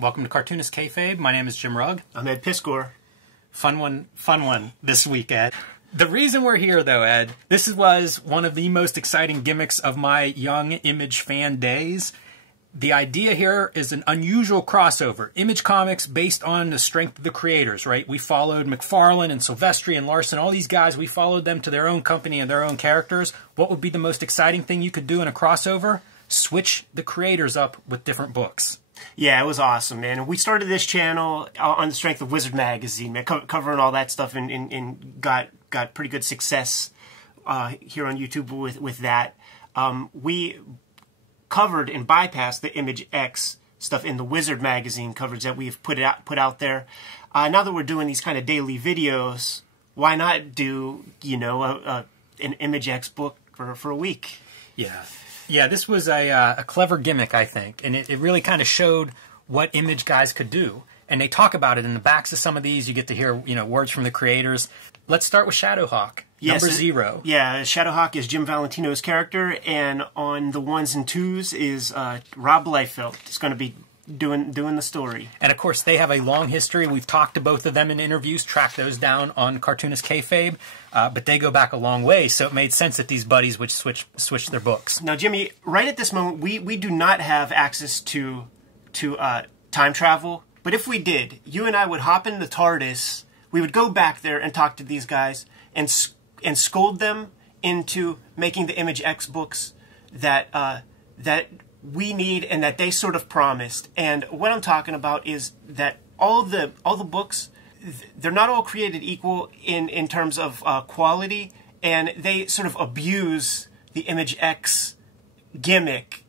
Welcome to Cartoonist Kayfabe. My name is Jim Rugg. I'm Ed Piscor. Fun one this week, Ed. The reason we're here, though, Ed, this was one of the most exciting gimmicks of my young Image fan days. The idea here is an unusual crossover. Image comics based on the strength of the creators, right? We followed McFarlane and Silvestri and Larson, all these guys, we followed them to their own company and their own characters. What would be the most exciting thing you could do in a crossover? Switch the creators up with different books. Yeah, it was awesome, man. We started this channel on the strength of Wizard Magazine, man, covering all that stuff, and got pretty good success here on YouTube with that. We covered and bypassed the Image X stuff in the Wizard Magazine coverage that we've put out there. Now that we're doing these kind of daily videos, why not do, you know, an Image X book for a week? Yeah. Yeah, this was a clever gimmick, I think, and it really kind of showed what Image guys could do. And they talk about it in the backs of some of these. You get to hear, you know, words from the creators. Let's start with Shadowhawk, yes, number 0. Yeah, Shadowhawk is Jim Valentino's character, and on the 1s and 2s is Rob Liefeld. It's going to be doing the story. And of course, they have a long history. We've talked to both of them in interviews, tracked those down on Cartoonist Kayfabe, but they go back a long way, so it made sense that these buddies would switch their books. Now, Jimmy, right at this moment, we do not have access to time travel, but if we did, you and I would hop in the TARDIS, we would go back there and talk to these guys and scold them into making the Image X books that we need and that they sort of promised. And what I'm talking about is that all the books, they're not all created equal in terms of quality, and they sort of abuse the Image X gimmick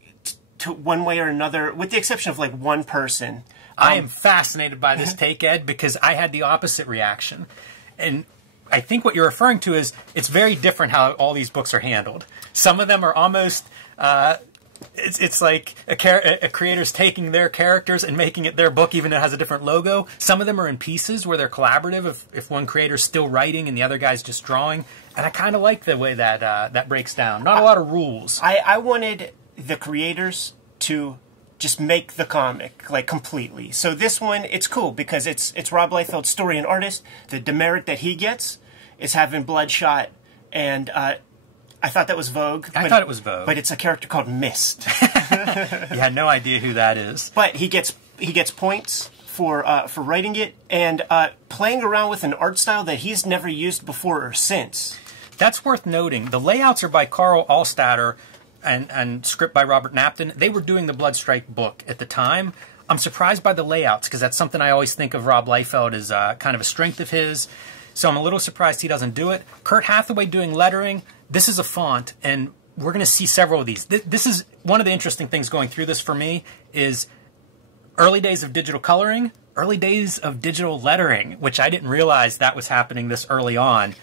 to one way or another, with the exception of like one person. I am fascinated by this take, Ed, because I had the opposite reaction. And I think what you're referring to is it's very different how all these books are handled. Some of them are almost... It's like a creator's taking their characters and making it their book, even though it has a different logo. Some of them are in pieces where they're collaborative, if one creator's still writing and the other guy's just drawing. And I kind of like the way that that breaks down. Not a lot of rules. I wanted the creators to just make the comic, like, completely. So this one, it's cool because it's Rob Liefeld's story and artist. The demerit that he gets is having Bloodshot, and I thought that was Vogue. I thought it was Vogue. But it's a character called Mist. You had no idea who that is. But he gets points for writing it and playing around with an art style that he's never used before or since. That's worth noting. The layouts are by Carl Allstatter and script by Robert Napton. They were doing the Bloodstrike book at the time. I'm surprised by the layouts because that's something I always think of Rob Liefeld as kind of a strength of his. So I'm a little surprised he doesn't do it. Kurt Hathaway doing lettering. This is a font, and we're going to see several of these. This is one of the interesting things going through this for me is early days of digital coloring, early days of digital lettering, which I didn't realize that was happening this early on.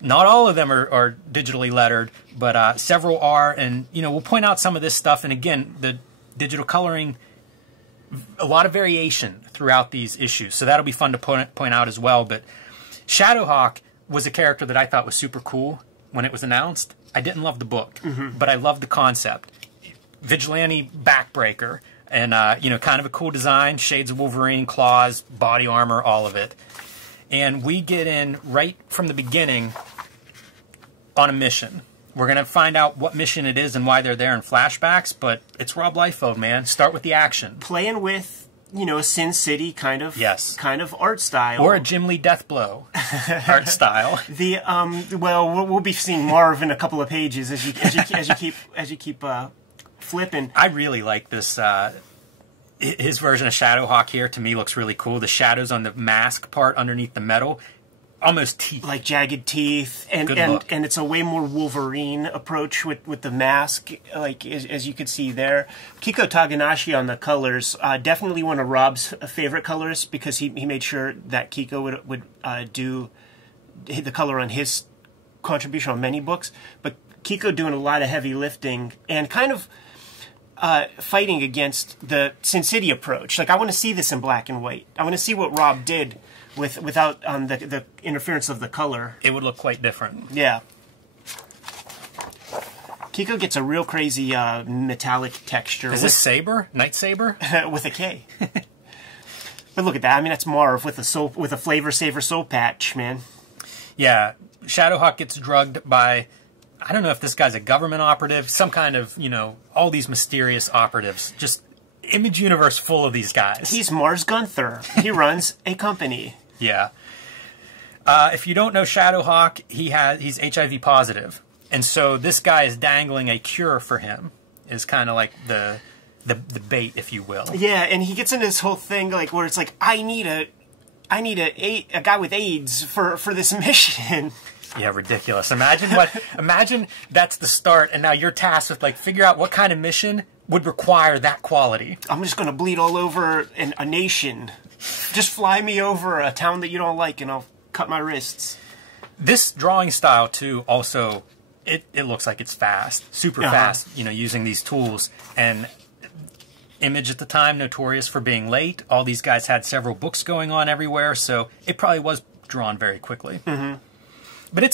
Not all of them are digitally lettered, but several are, and you know we'll point out some of this stuff. And again, the digital coloring, a lot of variation throughout these issues, so that'll be fun to point out as well. But Shadowhawk was a character that I thought was super cool when it was announced. I didn't love the book, but I loved the concept. Vigilante backbreaker, and you know, kind of a cool design, shades of Wolverine, claws, body armor, all of it. And we get in right from the beginning on a mission. We're going to find out what mission it is and why they're there in flashbacks, but it's Rob Liefeld, man. Start with the action. Playing with, you know, a Sin City kind of art style, or a Jim Lee Deathblow art style. Well, we'll be seeing Marv in a couple of pages as you keep flipping. I really like this. His version of Shadowhawk here to me looks really cool. The shadows on the mask part underneath the metal, almost teeth, like jagged teeth, and it's a way more Wolverine approach with the mask, like as you could see there. Kiko Taganashi on the colors, definitely one of Rob's favorite colors because he made sure that Kiko would do the color on his contribution on many books. But Kiko doing a lot of heavy lifting and kind of fighting against the Sin City approach. Like, I want to see this in black and white. I want to see what Rob did without the interference of the color. It would look quite different. Yeah. Kiko gets a real crazy metallic texture. Is this Saber? Night Saber? With a K. But look at that. I mean, that's Marv with a Flavor Saver soul patch, man. Yeah. Shadowhawk gets drugged by, I don't know if this guy's a government operative, some kind of, all these mysterious operatives. Just Image universe full of these guys. He's Mars Gunther. He runs a company. Yeah. If you don't know Shadowhawk, he's HIV positive. And so this guy is dangling a cure for him. Is kind of like the bait, if you will. Yeah, and he gets into this whole thing like where it's like, I need a guy with AIDS for this mission. Yeah, ridiculous. Imagine that's the start, and now you're tasked with figure out what kind of mission would require that quality. I'm just gonna bleed all over a nation. Just fly me over a town that you don't like, and I'll cut my wrists. This drawing style too, also, it looks like it's fast, super fast. Using these tools. And Image at the time, notorious for being late. All these guys had several books going on everywhere, so it probably was drawn very quickly. Mm-hmm. But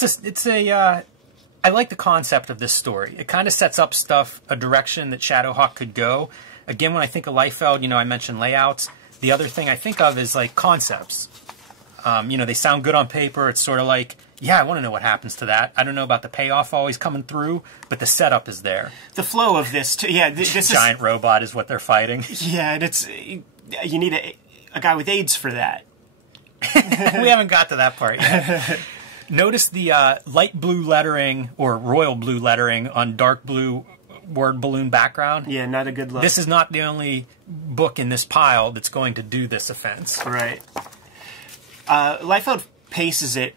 I like the concept of this story. It kind of sets up a direction that Shadowhawk could go. Again, when I think of Liefeld, I mentioned layouts. The other thing I think of is concepts. They sound good on paper. It's sort of like, yeah, I want to know what happens to that. I don't know about the payoff always coming through, but the setup is there. The flow of this, this giant robot is what they're fighting. Yeah, and you need a guy with AIDS for that. We haven't got to that part yet. Notice the light blue lettering or royal blue lettering on dark blue word balloon background. Yeah, not a good look. This is not the only book in this pile that's going to do this offense. Right. Liefeld paces it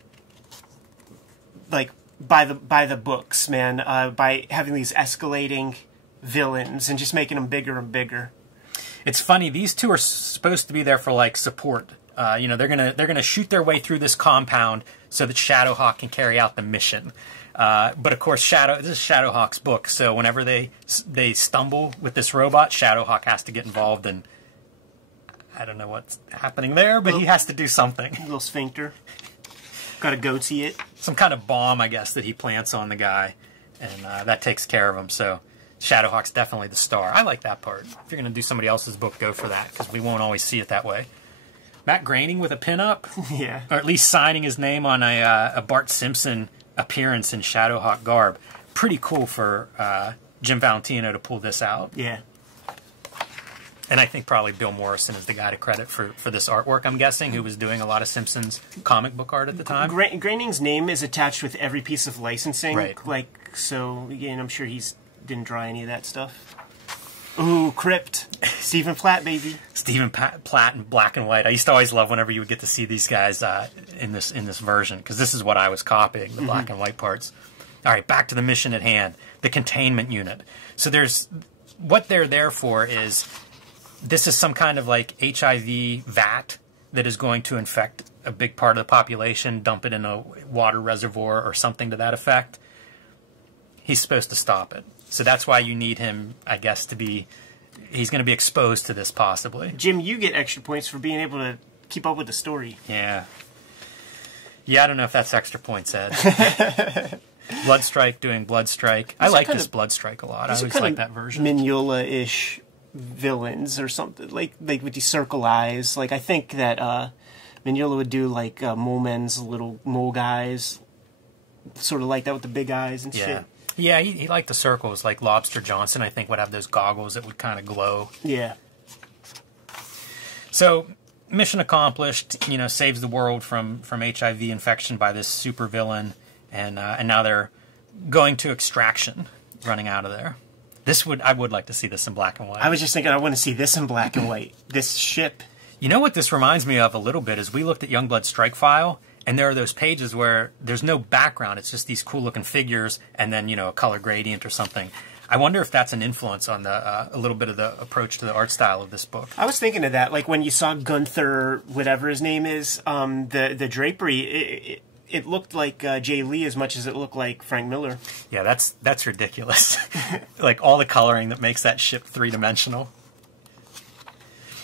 by the books, man. By having these escalating villains and just making them bigger and bigger. It's funny. These two are supposed to be there for support. They're gonna shoot their way through this compound so that Shadowhawk can carry out the mission. But of course, this is Shadowhawk's book, so whenever they stumble with this robot, Shadowhawk has to get involved, and I don't know what's happening there, but he has to do something. A little sphincter. Got to goatee it. Some kind of bomb, I guess, that he plants on the guy, and that takes care of him. So Shadowhawk's definitely the star. I like that part. If you're going to do somebody else's book, go for that, because we won't always see it that way. Matt Groening with a pinup? Yeah. Or at least signing his name on a Bart Simpson appearance in Shadowhawk garb. Pretty cool for Jim Valentino to pull this out. Yeah. And I think probably Bill Morrison is the guy to credit for this artwork, I'm guessing, who was doing a lot of Simpsons comic book art at the time. Groening's name is attached with every piece of licensing. Right. So, again, I'm sure didn't draw any of that stuff. Ooh, Crypt. Stephen Platt, baby. Stephen Platt in black and white. I used to always love whenever you would get to see these guys in this version, because this is what I was copying, the black and white parts. All right, back to the mission at hand, the containment unit. So what they're there for is, this is some kind of HIV vat that is going to infect a big part of the population, dump it in a water reservoir or something to that effect. He's supposed to stop it. So that's why you need him, I guess, he's going to be exposed to this possibly. Jim, you get extra points for being able to keep up with the story. Yeah. Yeah, I don't know if that's extra points, Ed. Bloodstrike doing Bloodstrike. I like this Bloodstrike a lot. I always like that version. Mignola-ish villains or something, like with these circle eyes. I think that Mignola would do Mole Men's little mole guys, sort of like that with the big eyes and shit. Yeah, he liked the circles. Like Lobster Johnson, I think, would have those goggles that would kind of glow. Yeah. So, mission accomplished. Saves the world from HIV infection by this super villain, and now they're going to extraction, running out of there. I would like to see this in black and white. I was just thinking, I want to see this in black and white. This ship. You know what this reminds me of a little bit is we looked at Youngblood Strike File. And there are those pages where there's no background. It's just these cool-looking figures and then, a color gradient or something. I wonder if that's an influence on a little bit of the approach to the art style of this book. I was thinking of that. When you saw Gunther, whatever his name is, the drapery, it looked like Jay Lee as much as it looked like Frank Miller. Yeah, that's ridiculous. All the coloring that makes that ship three-dimensional.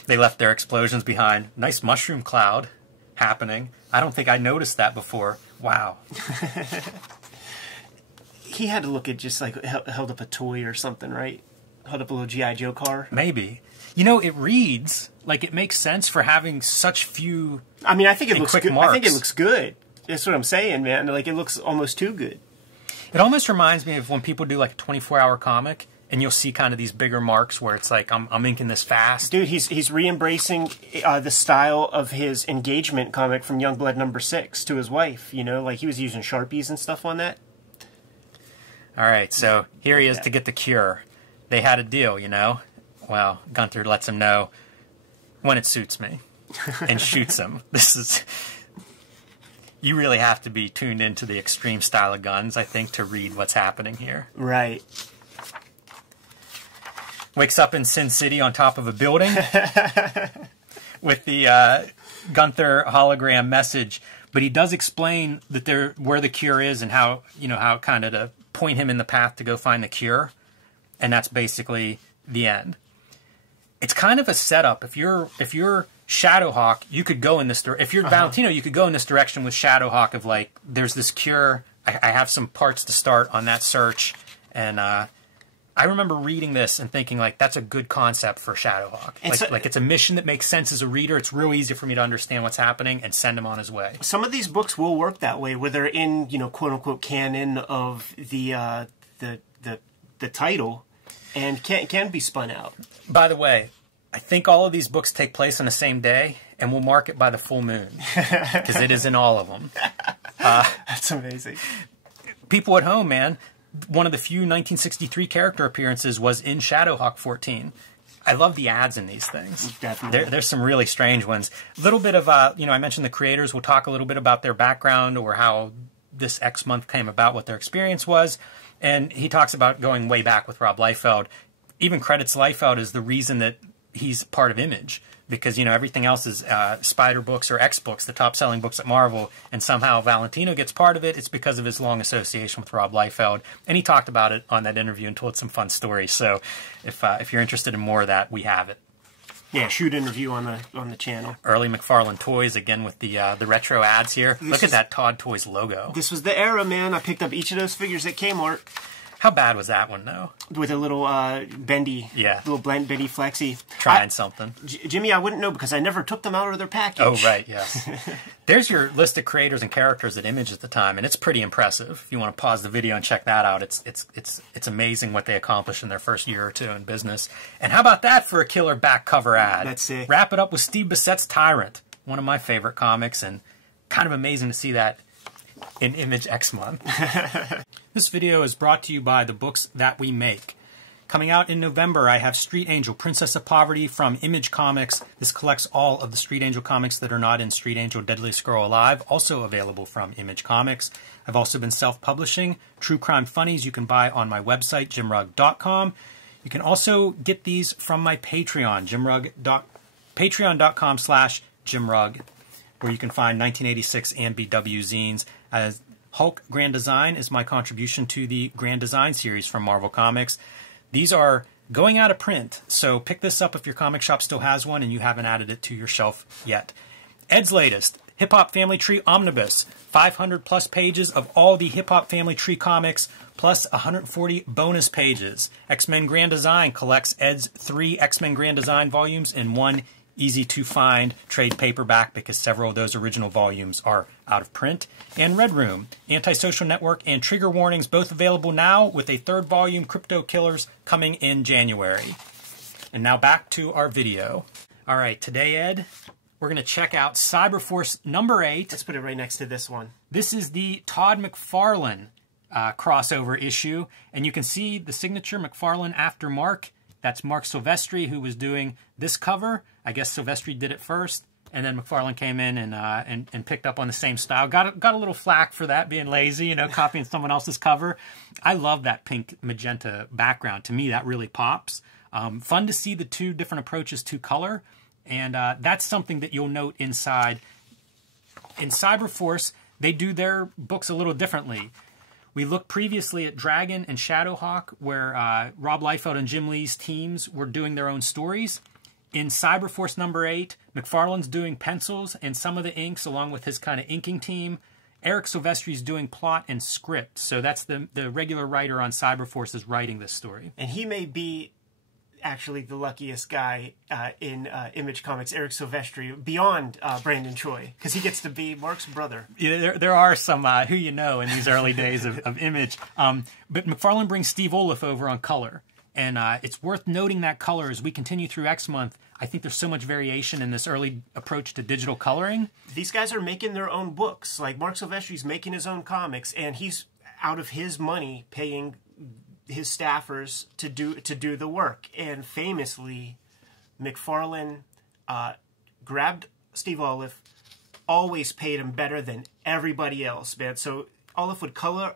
They left their explosions behind. Nice mushroom cloud happening. I don't think I noticed that before. Wow. he had to look at just like held up a toy or something, right? Held up a little G.I. Joe car. Maybe. You know, it reads like it makes sense for having such few. I mean, I think it looks good. Marks. I think it looks good. That's what I'm saying, man. Like, it looks almost too good. It almost reminds me of when people do like a 24-hour comic, and you'll see kind of these bigger marks where it's like, I'm inking this fast. Dude, he's re-embracing the style of his engagement comic from Youngblood #6 to his wife. You know, like he was using Sharpies and stuff on that. All right, so here he is to get the cure. They had a deal, you know. Well, Gunther lets him know when it suits me and shoots him. This is... You really have to be tuned into the extreme style of guns, I think, to read what's happening here. Right. Wakes up in Sin City on top of a building with the Gunther hologram message. But he does explain that where the cure is and how kind of to point him in the path to go find the cure. And that's basically the end. It's kind of a setup. If you're Shadowhawk, you could go in this direction. If you're Valentino, you could go in this direction with Shadowhawk of like, there's this cure. I have some parts to start on that search. And I remember reading this and thinking like, that's a good concept for Shadowhawk. It's a mission that makes sense as a reader. It's real easy for me to understand what's happening and send him on his way. Some of these books will work that way, where they're in, quote unquote canon of the title, and can be spun out. By the way, I think all of these books take place on the same day, and we'll mark it by the full moon, because it is in all of them. That's amazing. People at home, man, one of the few 1963 character appearances was in Shadowhawk 14. I love the ads in these things. Definitely. There's some really strange ones. A little bit of, I mentioned the creators. We'll talk a little bit about their background or how this X month came about, what their experience was. And he talks about going way back with Rob Liefeld. Even credits Liefeld as the reason that he's part of Image, because everything else is Spider books or X books, the top-selling books at Marvel, and somehow Valentino gets part of it. It's because of his long association with Rob Liefeld, and he talked about it on that interview and told some fun stories. So, if you're interested in more of that, we have it. Yeah, shoot interview on the channel. Early McFarlane Toys again with the retro ads here. Look at that Todd Toys logo. This was the era, man. I picked up each of those figures at Kmart. How bad was that one, though? With a little bendy, bendy flexi. Trying something. Jimmy, I wouldn't know because I never took them out of their package. Oh, right, yes. There's your list of creators and characters at Image at the time, and it's pretty impressive. If you want to pause the video and check that out, it's amazing what they accomplished in their first year or two in business. And how about that for a killer back cover ad? That's it. Wrap it up with Steve Bissett's Tyrant, one of my favorite comics, and kind of amazing to see that in Image X month. This video is brought to you by the books that we make. Coming out in November, I have Street Angel, Princess of Poverty from Image Comics. This collects all of the Street Angel comics that are not in Street Angel Deadliest Girl Alive, also available from Image Comics. I've also been self-publishing True Crime Funnies you can buy on my website, jimrugg.com. You can also get these from my Patreon, patreon.com/jimrugg, where you can find 1986 and BW zines. As Hulk Grand Design is my contribution to the Grand Design series from Marvel Comics. These are going out of print, so pick this up if your comic shop still has one and you haven't added it to your shelf yet. Ed's latest, Hip Hop Family Tree Omnibus, 500 plus pages of all the Hip Hop Family Tree comics, plus 140 bonus pages. X-Men Grand Design collects Ed's 3 X-Men Grand Design volumes in one easy-to-find trade paperback because several of those original volumes are out of print. And Red Room, Antisocial Network, and Trigger Warnings, both available now with a 3rd volume, Crypto Killers, coming in January. And now back to our video. All right, today, Ed, we're going to check out Cyberforce number 8. Let's put it right next to this one. This is the Todd McFarlane crossover issue, and you can see the signature McFarlane after Mark. That's Mark Silvestri, who was doing this cover. I guess Silvestri did it first, and then McFarlane came in and picked up on the same style. Got a little flack for that, being lazy, copying someone else's cover. I love that pink magenta background. To me, that really pops. Fun to see the 2 different approaches to color, and that's something that you'll note inside. In Cyberforce, they do their books a little differently. We looked previously at Dragon and Shadowhawk, where Rob Liefeld and Jim Lee's teams were doing their own stories. In Cyberforce number 8, McFarlane's doing pencils and some of the inks along with his kind of inking team. Eric Silvestri's doing plot and script. So that's the regular writer on Cyberforce is writing this story. And he may be actually the luckiest guy in Image Comics, Eric Silvestri, beyond Brandon Choi, because he gets to be Mark's brother. Yeah, there are some who you know in these early days of Image. But McFarlane brings Steve Oliff over on color. And it's worth noting that color as we continue through X Month. I think there's so much variation in this early approach to digital coloring. These guys are making their own books. Like Mark Silvestri's making his own comics, and he's out of his money paying his staffers to do the work. And famously, McFarlane grabbed Steve Oliff, always paid him better than everybody else, man. So Oliff would color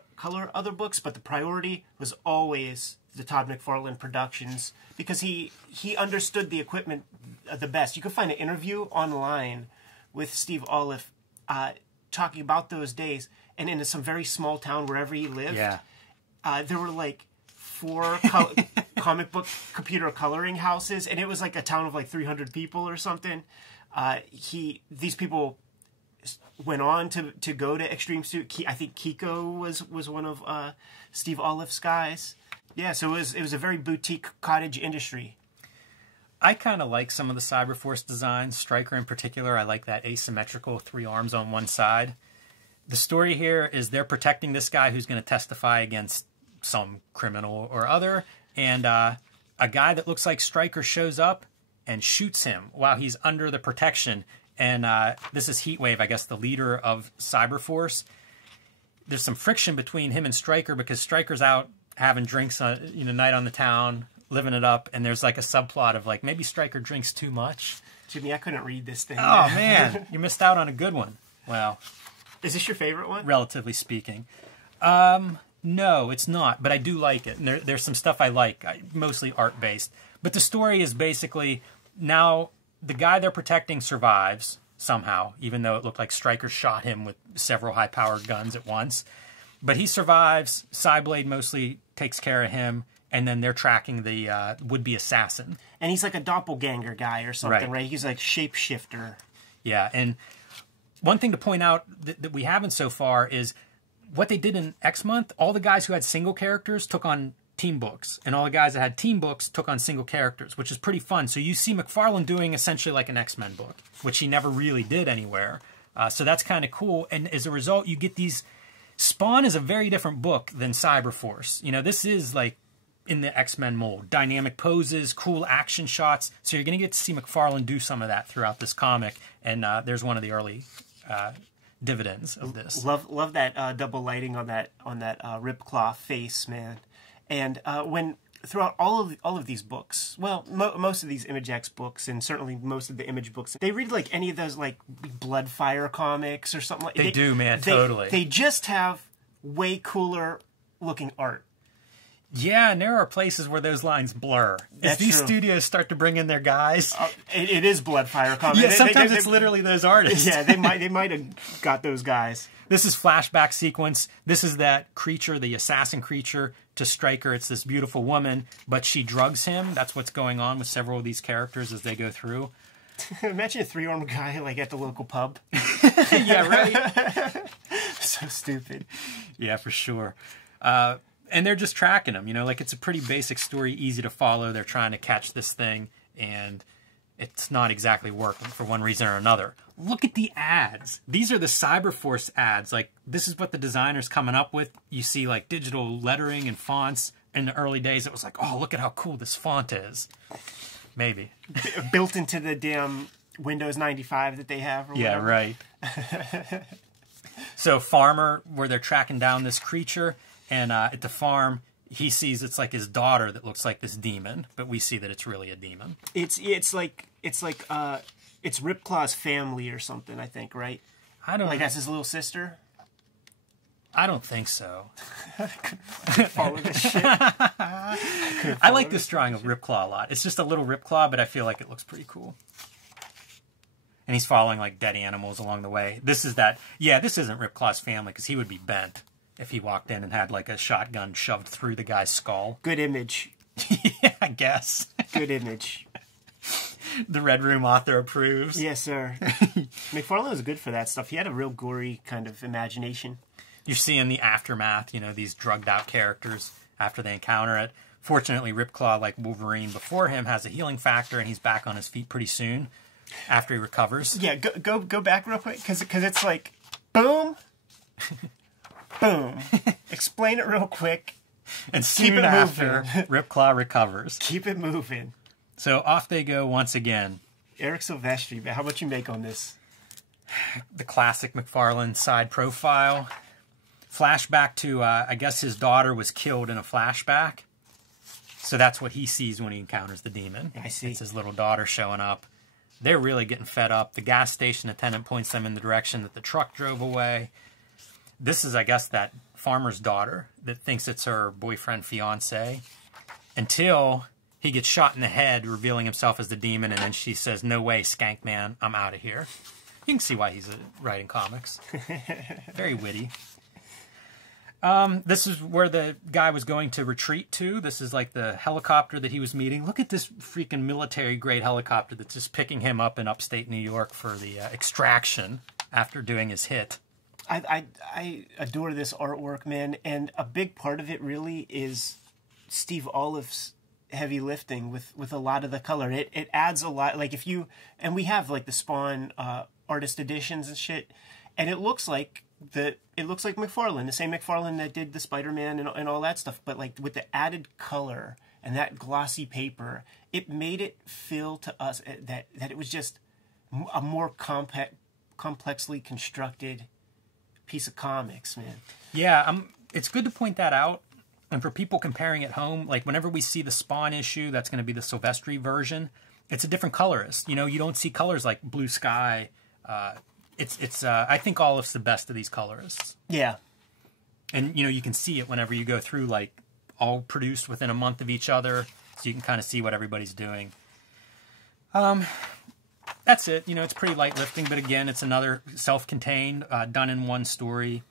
other books, but the priority was always the Todd McFarlane Productions, because he understood the equipment the best. You could find an interview online with Steve Oliff talking about those days, and in some very small town wherever he lived, there were like 4 comic book computer coloring houses, and it was like a town of like 300 people or something. These people went on to go to Extreme Studio. I think Kiko was one of Steve Oliff's guys. Yeah, so it was a very boutique cottage industry. I kind of like some of the Cyberforce designs. Stryker in particular, I like that asymmetrical 3 arms on one side. The story here is they're protecting this guy who's going to testify against some criminal or other, and a guy that looks like Stryker shows up and shoots him while he's under the protection. And this is Heatwave, I guess the leader of Cyberforce. There's some friction between him and Stryker because Stryker's out having drinks on, night on the town, living it up, and there's like a subplot of like maybe Stryker drinks too much. Jimmy, I couldn't read this thing. Oh man, you missed out on a good one. Well, is this your favorite one? Relatively speaking. No, it's not, but I do like it. And there's some stuff I like, mostly art-based. But the story is basically, now the guy they're protecting survives somehow, even though it looked like Stryker shot him with several high-powered guns at once. But he survives, Cyblade mostly takes care of him, and then they're tracking the would-be assassin. And he's like a doppelganger guy or something, right? He's like shapeshifter. Yeah, and one thing to point out that we haven't so far is what they did in X Month. All the guys who had single characters took on team books, and all the guys that had team books took on single characters, which is pretty fun. So you see McFarlane doing essentially like an X-Men book, which he never really did anywhere. So that's kind of cool. And as a result, you get these... Spawn is a very different book than Cyberforce. This is like in the X-Men mold. Dynamic poses, cool action shots. So you're going to get to see McFarlane do some of that throughout this comic. And there's one of the early dividends of this. Love that double lighting on that Ripclaw face, man. And when throughout all of these books, well, most of these Image X books, and certainly most of the Image books, they read like any of those like Bloodfire comics or something like that. They do, man, totally. They just have way cooler looking art. Yeah, and there are places where those lines blur. As these studios start to bring in their guys. It is Bloodfire comics. Yeah, sometimes it's literally those artists. Yeah, they might have got those guys. This is flashback sequence. This is that creature, the assassin creature, to Stryker. It's this beautiful woman, but she drugs him. That's what's going on with several of these characters as they go through. Imagine a 3-armed guy like at the local pub. Yeah, right? So stupid. Yeah, for sure. And they're just tracking him, like it's a pretty basic story, easy to follow. They're trying to catch this thing, and it's not exactly working for one reason or another. Look at the ads. These are the Cyberforce ads. Like, this is what the designer's coming up with. You see, like, digital lettering and fonts. In the early days, it was like, oh, look at how cool this font is. Maybe. Built into the damn Windows 95 that they have. Or yeah, whatever. Right. So, Farmer, where they're tracking down this creature, and at the farm, he sees it's like his daughter that looks like this demon, but we see that it's really a demon. It's Ripclaw's family or something, I think, right? I don't like that's his little sister. I don't think so. Follow this shit. I like this drawing of Ripclaw a lot. It's just a little Ripclaw, but I feel like it looks pretty cool. And he's following like dead animals along the way. This is that. Yeah, this isn't Ripclaw's family because he would be bent if he walked in and had like a shotgun shoved through the guy's skull. Good image. Yeah, I guess. Good image. The Red Room author approves. Yes, sir. McFarlane was good for that stuff. He had a real gory kind of imagination. You're seeing the aftermath, these drugged out characters after they encounter it. Fortunately, Ripclaw, like Wolverine before him, has a healing factor, and he's back on his feet pretty soon after he recovers. Yeah, go back real quick, because it's like, boom, boom. Explain it real quick. And soon after, Ripclaw recovers. Keep it moving. So off they go once again. Eric Silvestri, how much you make on this? The classic McFarlane side profile. Flashback to, I guess his daughter was killed in a flashback. So that's what he sees when he encounters the demon. I see. It's his little daughter showing up. They're really getting fed up. The gas station attendant points them in the direction that the truck drove away. This is, I guess, that farmer's daughter that thinks it's her boyfriend, fiance, until he gets shot in the head, revealing himself as the demon, and then she says, "No way, skank man, I'm out of here." You can see why he's writing comics. Very witty. This is where the guy was going to retreat to. This is like the helicopter that he was meeting. Look at this freaking military-grade helicopter that's just picking him up in upstate New York for the extraction after doing his hit. I adore this artwork, man, and a big part of it really is Steve Olive's heavy lifting with a lot of the color. It adds a lot. Like if you, and we have like the Spawn artist editions and shit, and it looks like McFarlane, the same McFarlane that did the Spider-Man and all that stuff, but like with the added color and that glossy paper, it made it feel to us that it was just a more complexly constructed piece of comics, man. Yeah, it's good to point that out. And for people comparing at home, like whenever we see the Spawn issue, that's going to be the Silvestri version. It's a different colorist. You don't see colors like blue sky. I think Olive's the best of these colorists. Yeah. And, you can see it whenever you go through, like, all produced within a month of each other, so you can kind of see what everybody's doing. That's it. It's pretty light lifting, but again, it's another self-contained, done in one story.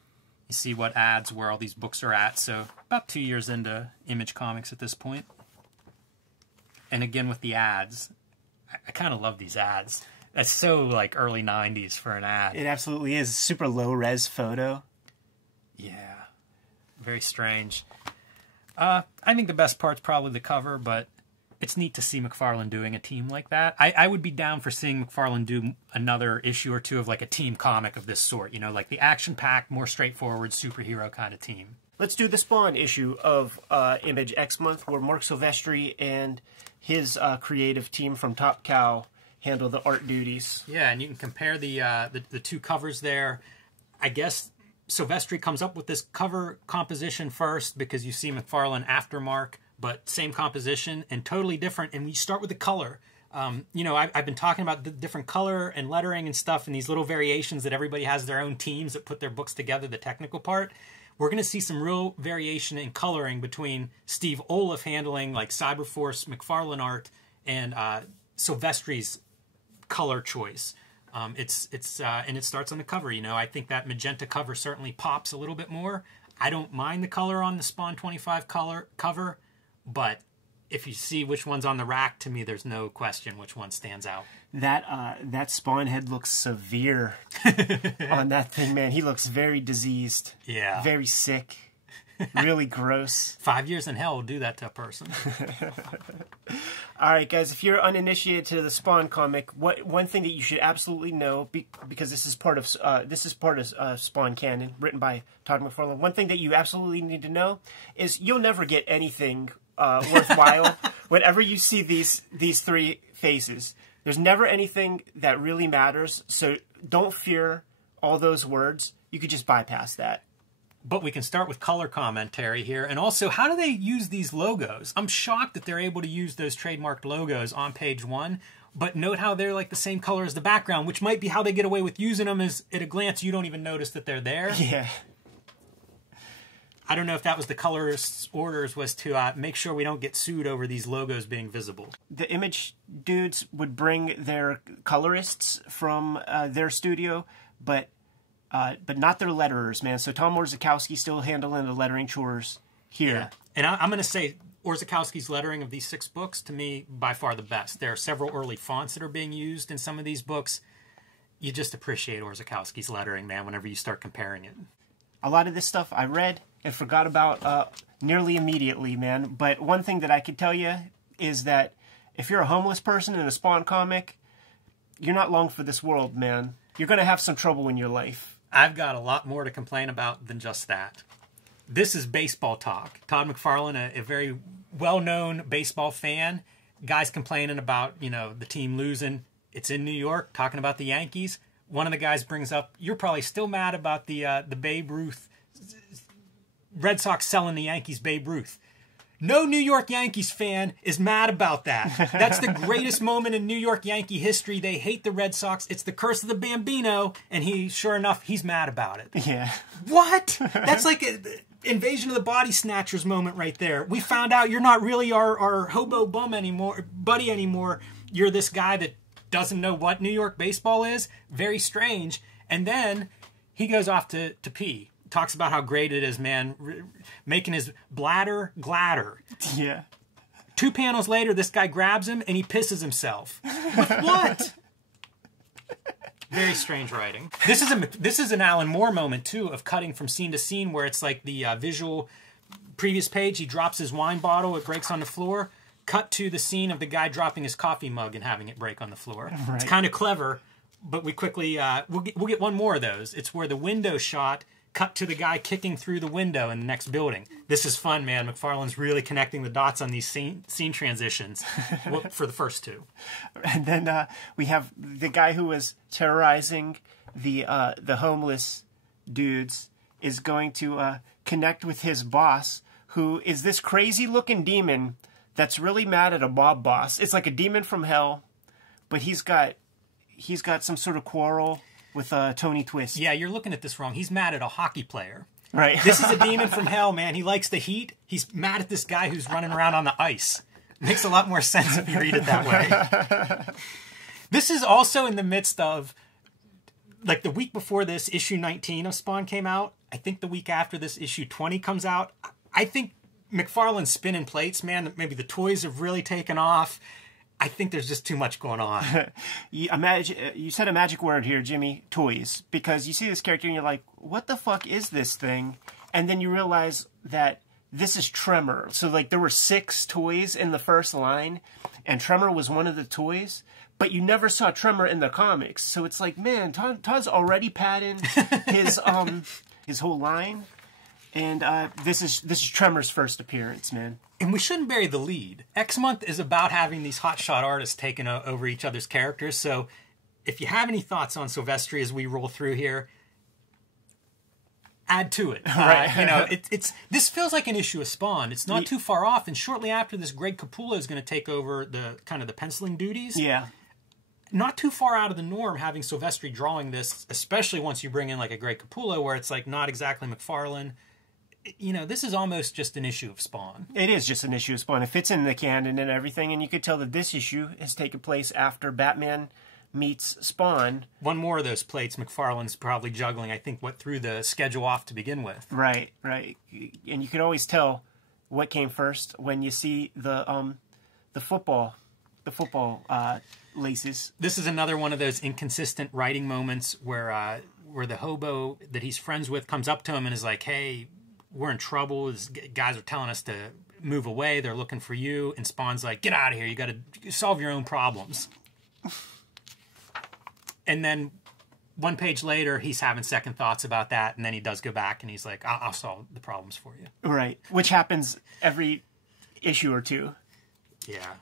You see what ads, where all these books are at, so about 2 years into Image Comics at this point. And again, with the ads, I kind of love these ads. That's so, like, early 90s for an ad. It absolutely is. Super low-res photo. Yeah. Very strange. I think the best part's probably the cover, but it's neat to see McFarlane doing a team like that. I would be down for seeing McFarlane do another issue or two of, like, a team comic of this sort. Like the action-packed, more straightforward superhero kind of team. Let's do the Spawn issue of Image X Month, where Mark Silvestri and his creative team from Top Cow handle the art duties. Yeah, and you can compare the two covers there. I guess Silvestri comes up with this cover composition first because you see McFarlane after Mark, but same composition and totally different. And we start with the color. I've been talking about the different color and lettering and stuff and these little variations that everybody has their own teams that put their books together, the technical part. We're going to see some real variation in coloring between Steve Olive handling like Cyberforce McFarlane art and Silvestri's color choice. And it starts on the cover. I think that magenta cover certainly pops a little bit more. I don't mind the color on the Spawn 25 cover, but if you see which one's on the rack, to me, there's no question which one stands out. That Spawn head looks severe on that thing, man. He looks very diseased. Yeah. Very sick. Really gross. 5 years in hell will do that to a person. All right, guys, if you're uninitiated to the Spawn comic, one thing that you should absolutely know, because this is part of Spawn canon, written by Todd McFarlane. One thing that you absolutely need to know is you'll never get anything worthwhile whenever you see these three faces. There's never anything that really matters, so don't fear all those words. You could just bypass that. But we can start with color commentary here. And also, how do they use these logos? I'm shocked that they're able to use those trademarked logos on page 1. But note how they're like the same color as the background, which might be how they get away with using them, as at a glance you don't even notice that they're there. Yeah. I don't know if that was the colorist's orders, was to make sure we don't get sued over these logos being visible. The Image dudes would bring their colorists from their studio, but not their letterers, man. So Tom Orzechowski still handling the lettering chores here. Yeah. And I'm going to say, Orzechowski's lettering of these 6 books, to me, by far the best. There are several early fonts that are being used in some of these books. You just appreciate Orzechowski's lettering, man, whenever you start comparing it. A lot of this stuff I read and forgot about nearly immediately, man. But one thing that I could tell you is that if you're a homeless person in a Spawn comic, you're not long for this world, man. You're going to have some trouble in your life. I've got a lot more to complain about than just that. This is baseball talk. Todd McFarlane, a very well-known baseball fan, guys complaining about, you know, the team losing. It's in New York, talking about the Yankees. One of the guys brings up, you're probably still mad about the Babe Ruth, Red Sox selling the Yankees Babe Ruth. No New York Yankees fan is mad about that. That's the greatest moment in New York Yankee history. They hate the Red Sox. It's the curse of the Bambino, and sure enough, he's mad about it. Yeah. What? That's like an Invasion of the Body Snatchers moment right there. We found out you're not really our hobo buddy anymore. You're this guy that doesn't know what New York baseball is. Very strange. And then he goes off to pee. Talks about how great it is, man, making his bladder gladder. Yeah. 2 panels later, this guy grabs him and he pisses himself. With what? Very strange writing. This is an Alan Moore moment too, of cutting from scene to scene, where it's like the visual previous page. He drops his wine bottle, it breaks on the floor. Cut to the scene of the guy dropping his coffee mug and having it break on the floor. Right. It's kind of clever, but we quickly we'll get one more of those. It's where the window shot cut to the guy kicking through the window in the next building. This is fun, man. McFarlane's really connecting the dots on these scene transitions for the first 2. And then we have the guy who was terrorizing the homeless dudes is going to connect with his boss, who is this crazy-looking demon that's really mad at a mob boss. It's like a demon from hell, but he's got some sort of quarrel with Tony Twist. Yeah, you're looking at this wrong. He's mad at a hockey player. Right. This is a demon from hell, man. He likes the heat. He's mad at this guy who's running around on the ice. Makes a lot more sense if you read it that way. This is also in the midst of, like, the week before this, issue 19 of Spawn came out. I think the week after this, issue 20 comes out. I think McFarlane's spinning plates, man. Maybe the toys have really taken off. I think there's just too much going on. You said a magic word here, Jimmy, toys. Because you see this character and you're like, what the fuck is this thing? And then you realize that this is Tremor. So, like, there were 6 toys in the first line, and Tremor was one of the toys. But you never saw Tremor in the comics. So it's like, man, Todd's already padding his whole line. And this is Tremor's first appearance, man. And we shouldn't bury the lead. X-Month is about having these hotshot artists taking over each other's characters. So if you have any thoughts on Silvestri as we roll through here, add to it. Right. You know, this feels like an issue of Spawn. It's not too far off. And shortly after this, Greg Capullo is going to take over the penciling duties. Yeah. Not too far out of the norm having Silvestri drawing this, especially once you bring in like a Greg Capullo where it's like not exactly McFarlane. You know, this is almost just an issue of Spawn. It is just an issue of Spawn. It fits in the canon and everything, and you could tell that this issue has taken place after Batman meets Spawn. One more of those plates McFarlane's probably juggling, I think, what threw the schedule off to begin with. Right. And you can always tell what came first when you see the football laces. This is another one of those inconsistent writing moments where the hobo that he's friends with comes up to him and is like, hey, we're in trouble. These guys are telling us to move away. They're looking for you. And Spawn's like, get out of here. You got to solve your own problems. And then 1 page later, he's having second thoughts about that. And then he does go back and he's like, I'll solve the problems for you. Right. Which happens every issue or 2. Yeah.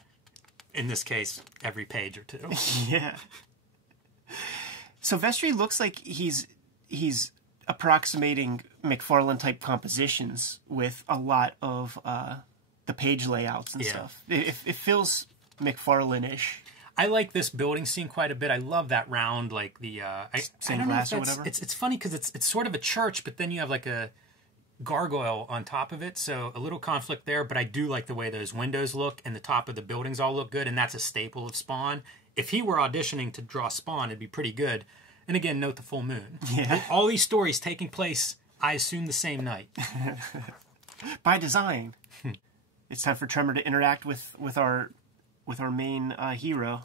In this case, every page or 2. Yeah. Silvestri looks like he's approximating McFarlane-type compositions with a lot of the page layouts and stuff. It feels McFarlane-ish. I like this building scene quite a bit. I love that round, like the... Stained glass or whatever? It's funny because it's sort of a church, but then you have like a gargoyle on top of it, so a little conflict there, but I do like the way those windows look, and the top of the buildings all look good, and that's a staple of Spawn. If he were auditioning to draw Spawn, it'd be pretty good. And again, note the full moon. Yeah. All these stories taking place, I assume, the same night. By design. it's time for Tremor to interact with our main hero.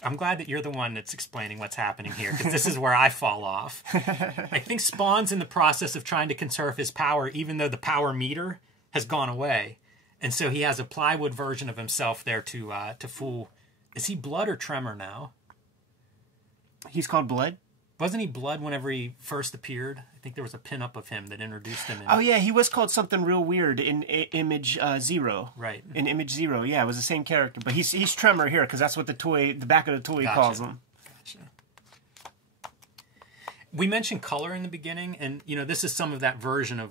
I'm glad that you're the one that's explaining what's happening here, because this is where I fall off. I think Spawn's in the process of trying to conserve his power, even though the power meter has gone away. And so he has a plywood version of himself there to fool. Is he Blood or Tremor now? He's called Blood? Wasn't he Blood whenever he first appeared? I think there was a pin-up of him that introduced him. Oh, yeah, he was called something real weird in Image Zero. Right. In Image Zero, yeah, it was the same character. But he's Tremor here, because that's what the back of the toy calls him. Gotcha. We mentioned color in the beginning, and, you know, this is some of that version of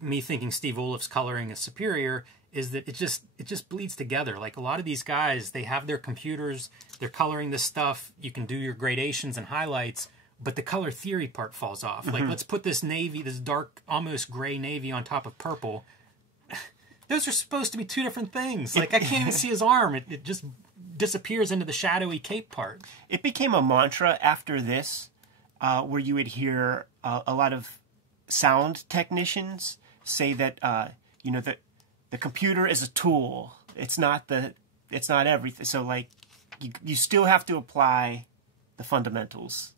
me thinking Steve Olaf's coloring is superior, is that it just bleeds together. Like, a lot of these guys, they have their computers, they're coloring this stuff, you can do your gradations and highlights, but the color theory part falls off. Like, let's put this navy, this dark, almost gray navy on top of purple. Those are supposed to be two different things. Like, I can't even see his arm. It just disappears into the shadowy cape part. It became a mantra after this, where you would hear a lot of sound technicians say that, you know, that the computer is a tool. It's not everything. So, like, you still have to apply the fundamentals.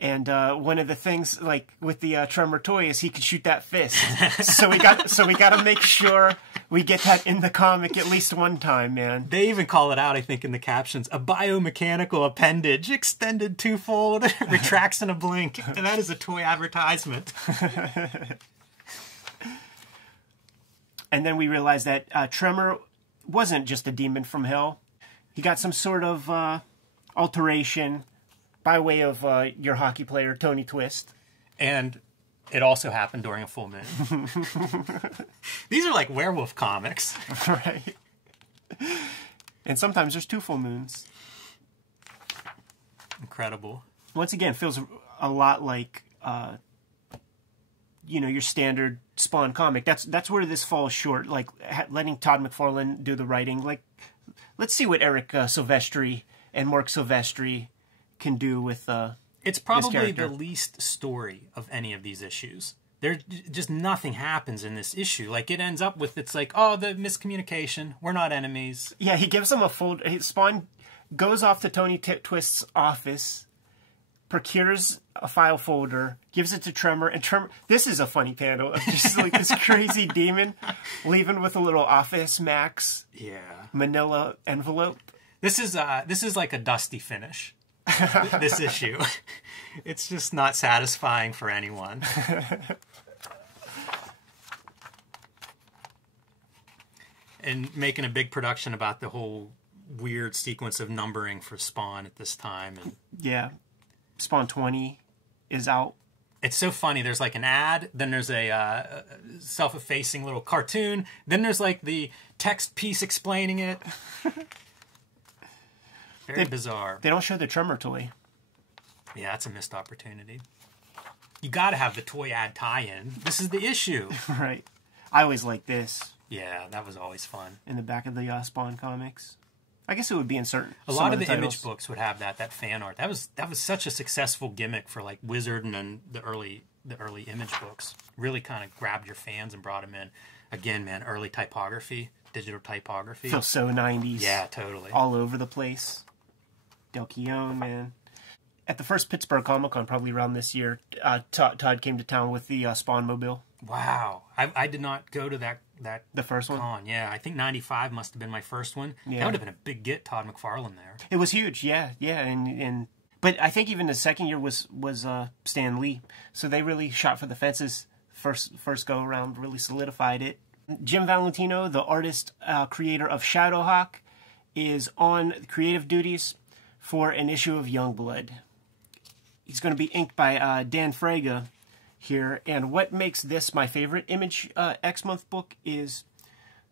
And one of the things, like with the Tremor toy, is he could shoot that fist. so we got to make sure we get that in the comic at least one time, man. They even call it out, I think, in the captions: a biomechanical appendage, extended twofold, retracts in a blink. And that is a toy advertisement. And then we realized that Tremor wasn't just a demon from hell. He got some sort of alteration by way of your hockey player, Tony Twist. And it also happened during a full moon. These are like werewolf comics. Right. And sometimes there's 2 full moons. Incredible. Once again, feels a lot like, you know, your standard Spawn comic. That's where this falls short. Like, letting Todd McFarlane do the writing. Like, let's see what Eric Silvestri and Mark Silvestri can do with it's probably the least story of any of these issues. There just nothing happens in this issue. Like, it ends up with, it's like, oh, the miscommunication, we're not enemies. Yeah, he gives him a folder. Spawn goes off to Tony Twist's office, procures a file folder, gives it to Tremor, and Tremor, this is a funny panel of just like this crazy demon leaving with a little Office Max manila envelope. This is like a dusty finish. This issue. It's just not satisfying for anyone. And making a big production about the whole weird sequence of numbering for Spawn at this time. And yeah. Spawn 20 is out. It's so funny. There's like an ad, then there's a self-effacing little cartoon, then there's like the text piece explaining it. Very bizarre. They don't show the Tremor toy. Yeah, that's a missed opportunity. You got to have the toy ad tie-in. This is the issue. Right. I always liked this. Yeah, that was always fun. In the back of the Spawn comics. I guess it would be in certain. A lot of the Image books would have that fan art. That was such a successful gimmick for like Wizard and then the early Image books. Really kind of grabbed your fans and brought them in. Again, man, early typography, digital typography. Feels so 90s. Yeah, totally. All over the place. Del Keown, man. At the first Pittsburgh Comic-Con, probably around this year, Todd came to town with the Spawn mobile. Wow. I did not go to that the first one? Con. Yeah, I think 95 must have been my first one. Yeah. That would have been a big get, Todd McFarlane there. It was huge, yeah. And but I think even the second year was Stan Lee. So they really shot for the fences. First go-around really solidified it. Jim Valentino, the artist, creator of Shadowhawk, is on creative duties for an issue of Youngblood. He's going to be inked by Dan Fraga here. And what makes this my favorite Image X-Month book is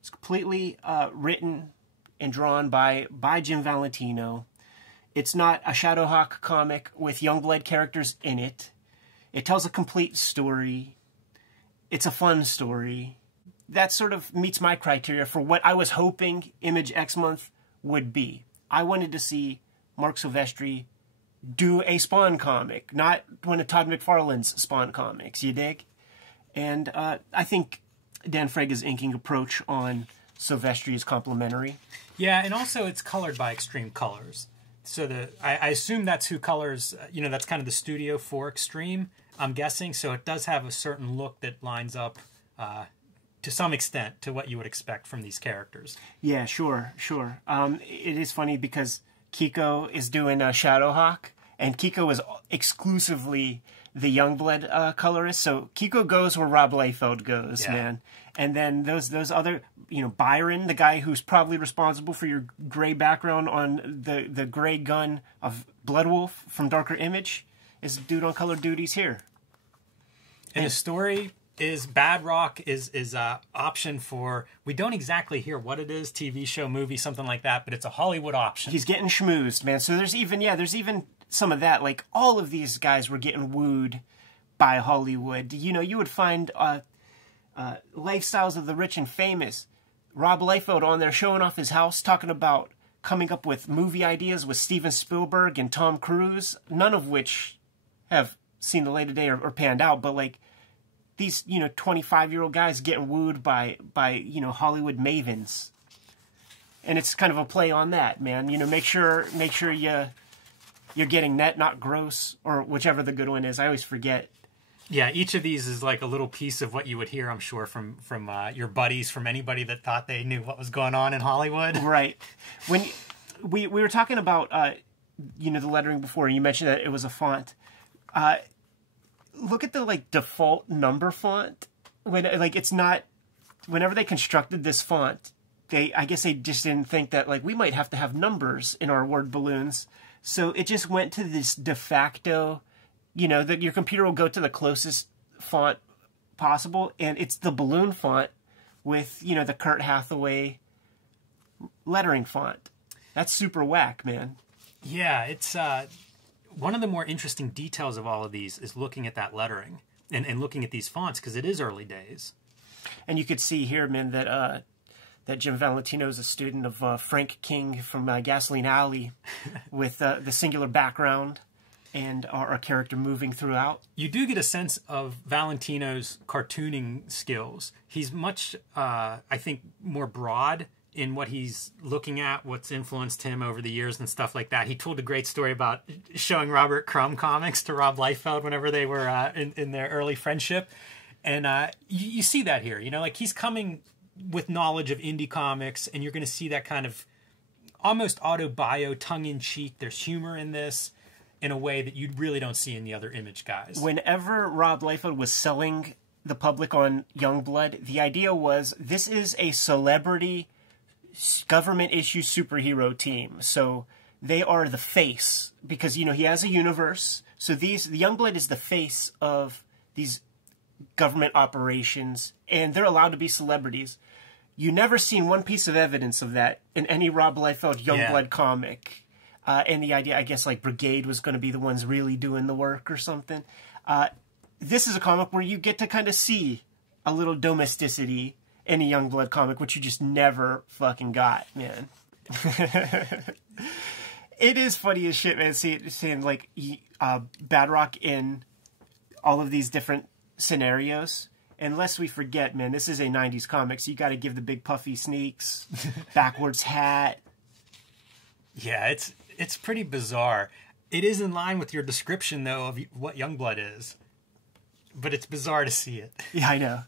it's completely written and drawn by Jim Valentino. It's not a Shadowhawk comic with Youngblood characters in it. It tells a complete story. It's a fun story. That sort of meets my criteria for what I was hoping Image X-Month would be. I wanted to see Mark Silvestri do a Spawn comic, not one of Todd McFarlane's Spawn comics. You dig? And I think Dan Frega's inking approach on Silvestri is complimentary. Yeah, and also it's colored by Extreme Colors. So I assume that's who colors, that's kind of the studio for Extreme, I'm guessing. So it does have a certain look that lines up to some extent to what you would expect from these characters. Yeah, sure. It is funny because Kiko is doing Shadowhawk, and Kiko is exclusively the Youngblood colorist. So Kiko goes where Rob Liefeld goes, man. And then those other, Byron, the guy who's probably responsible for your gray background on the gray gun of Bloodwolf from Darker Image, is the dude on color duties here. And the story is Bad Rock is option for, we don't exactly hear what it is, TV show, movie, something like that, but it's a Hollywood option. He's getting schmoozed, man. So there's even some of that. Like, all of these guys were getting wooed by Hollywood. You would find Lifestyles of the Rich and Famous, Rob Liefeld on there showing off his house, talking about coming up with movie ideas with Steven Spielberg and Tom Cruise, none of which have seen the light of day or panned out, but like these 25-year-old guys getting wooed by Hollywood mavens. And it's kind of a play on that, man. Make sure you're getting net, not gross, or whichever the good one is. I always forget. Yeah, each of these is like a little piece of what you would hear, I'm sure, from your buddies, from anybody that thought they knew what was going on in Hollywood. Right. When we were talking about the lettering before, and you mentioned that it was a font. Look at the default number font. When it's not. Whenever they constructed this font, I guess they just didn't think that we might have to have numbers in our word balloons. So it just went to this de facto. That your computer will go to the closest font possible, and it's the balloon font with, the Kurt Hathaway lettering font. That's super whack, man. Yeah, it's one of the more interesting details of all of these is looking at that lettering and looking at these fonts, because it is early days. And you could see here, man, that Jim Valentino is a student of Frank King from Gasoline Alley with the singular background. And our character moving throughout. You do get a sense of Valentino's cartooning skills. He's much, I think, more broad in what he's looking at, what's influenced him over the years and stuff like that. He told a great story about showing Robert Crumb comics to Rob Liefeld whenever they were in their early friendship. And you see that here. He's coming with knowledge of indie comics, and you're going to see that kind of almost auto-bio, tongue-in-cheek. There's humor in this, in a way that you really don't see in the other Image guys. Whenever Rob Liefeld was selling the public on Youngblood, the idea was this is a celebrity government-issue superhero team. So they are the face, because, he has a universe. So the Youngblood is the face of these government operations, and they're allowed to be celebrities. You never seen one piece of evidence of that in any Rob Liefeld Youngblood comic. And the idea, I guess, Brigade was going to be the ones really doing the work or something. This is a comic where you get to kind of see a little domesticity in a Youngblood comic, which you just never fucking got, man. It is funny as shit, man, seeing Bad Rock in all of these different scenarios. And lest we forget, man, this is a 90s comic, so you got to give the big puffy sneaks, backwards hat. Yeah, it's pretty bizarre. It is in line with your description, though, of what Youngblood is. But it's bizarre to see it. Yeah, I know.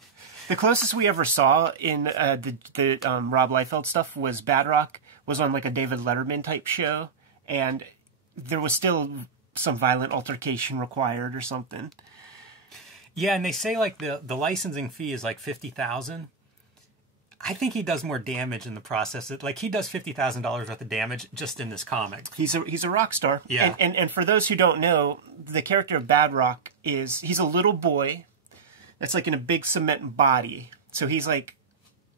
The closest we ever saw in the Rob Liefeld stuff was Bad Rock was on a David Letterman type show, and there was still some violent altercation required or something. Yeah, and they say the licensing fee is $50,000. I think he does more damage in the process. He does $50,000 worth of damage just in this comic. He's a rock star. Yeah. And for those who don't know, the character of Bad Rock he's a little boy that's in a big cement body. So he's an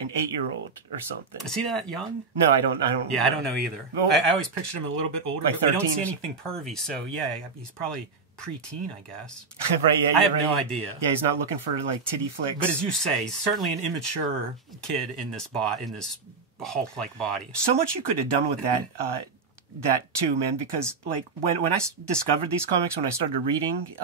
8-year-old or something. Is he that young? No, I don't. Yeah, know. I don't know either. Well, I always pictured him a little bit older, but we don't see 13. anything pervy. So yeah, he's probably pre-teen, I guess. Right, yeah. I have no idea. Yeah, he's not looking for titty flicks. But as you say, he's certainly an immature kid in this Hulk-like body. So much you could have done with that. that too, man, because like when I discovered these comics, when I started reading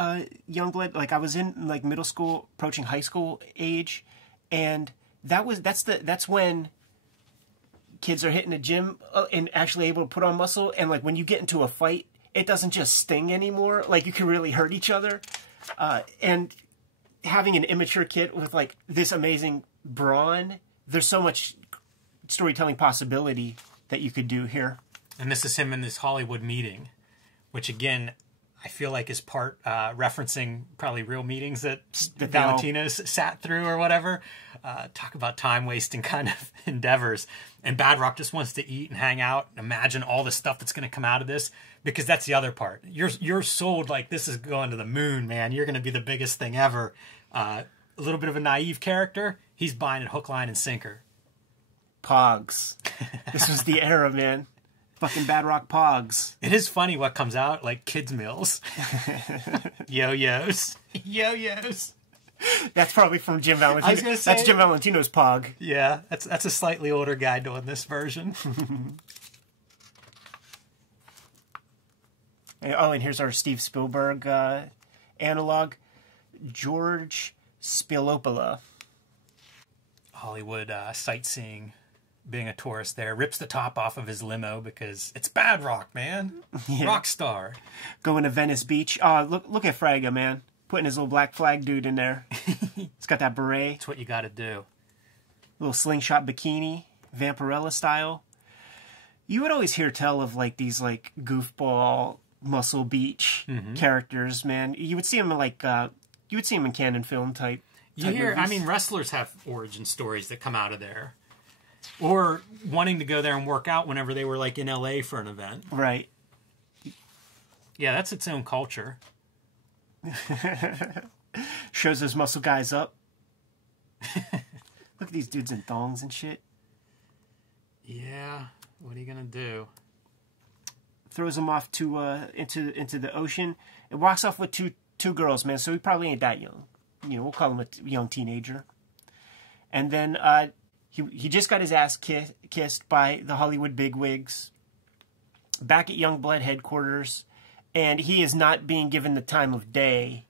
Youngblood, like I was in like middle school, approaching high school age, and that's when kids are hitting the gym and actually able to put on muscle, and like when you get into a fight, it doesn't just sting anymore. Like you can really hurt each other, and having an immature kid with like this amazing brawn, there's so much storytelling possibility that you could do here. And this is him in this Hollywood meeting, which again, I feel like is part referencing probably real meetings that Valentino's sat through or whatever. Talk about time-wasting kind of endeavors. And Badrock just wants to eat and hang out and imagine all the stuff that's going to come out of this, because that's the other part. You're sold like this is going to the moon, man. You're going to be the biggest thing ever. A little bit of a naive character. He's buying it hook, line, and sinker. Pogs. This was the era, man. Fucking Badrock Pogs. It is funny what comes out, like kids' meals. Yo-yos. Yo-yos. That's probably from Jim Valentino. I was gonna say, that's Jim Valentino's Pog. Yeah, that's a slightly older guy doing this version. And here's our Steve Spielberg analog. George Spielopoulos. Hollywood sightseeing, being a tourist there, rips the top off of his limo because it's Badrock, man. Yeah. Rock star. Going to Venice Beach. Look at Fraga, man. Putting his little black flag dude in there. He's got that beret. That's what you got to do. Little slingshot bikini, Vampirella style. You would always hear tell of like these like goofball Muscle Beach characters, man. You would see them in like you would see them in canon film type. You hear, movies. I mean, wrestlers have origin stories that come out of there. Or wanting to go there and work out whenever they were like in LA for an event. Right. Yeah, that's its own culture. Shows those muscle guys up. Look at these dudes in thongs and shit. Yeah, what are you gonna do? Throws them off to into the ocean. It walks off with two girls, man. So he probably ain't that young. You know, we'll call him a young teenager. And then he just got his ass kissed by the Hollywood bigwigs back at Youngblood headquarters, and he is not being given the time of day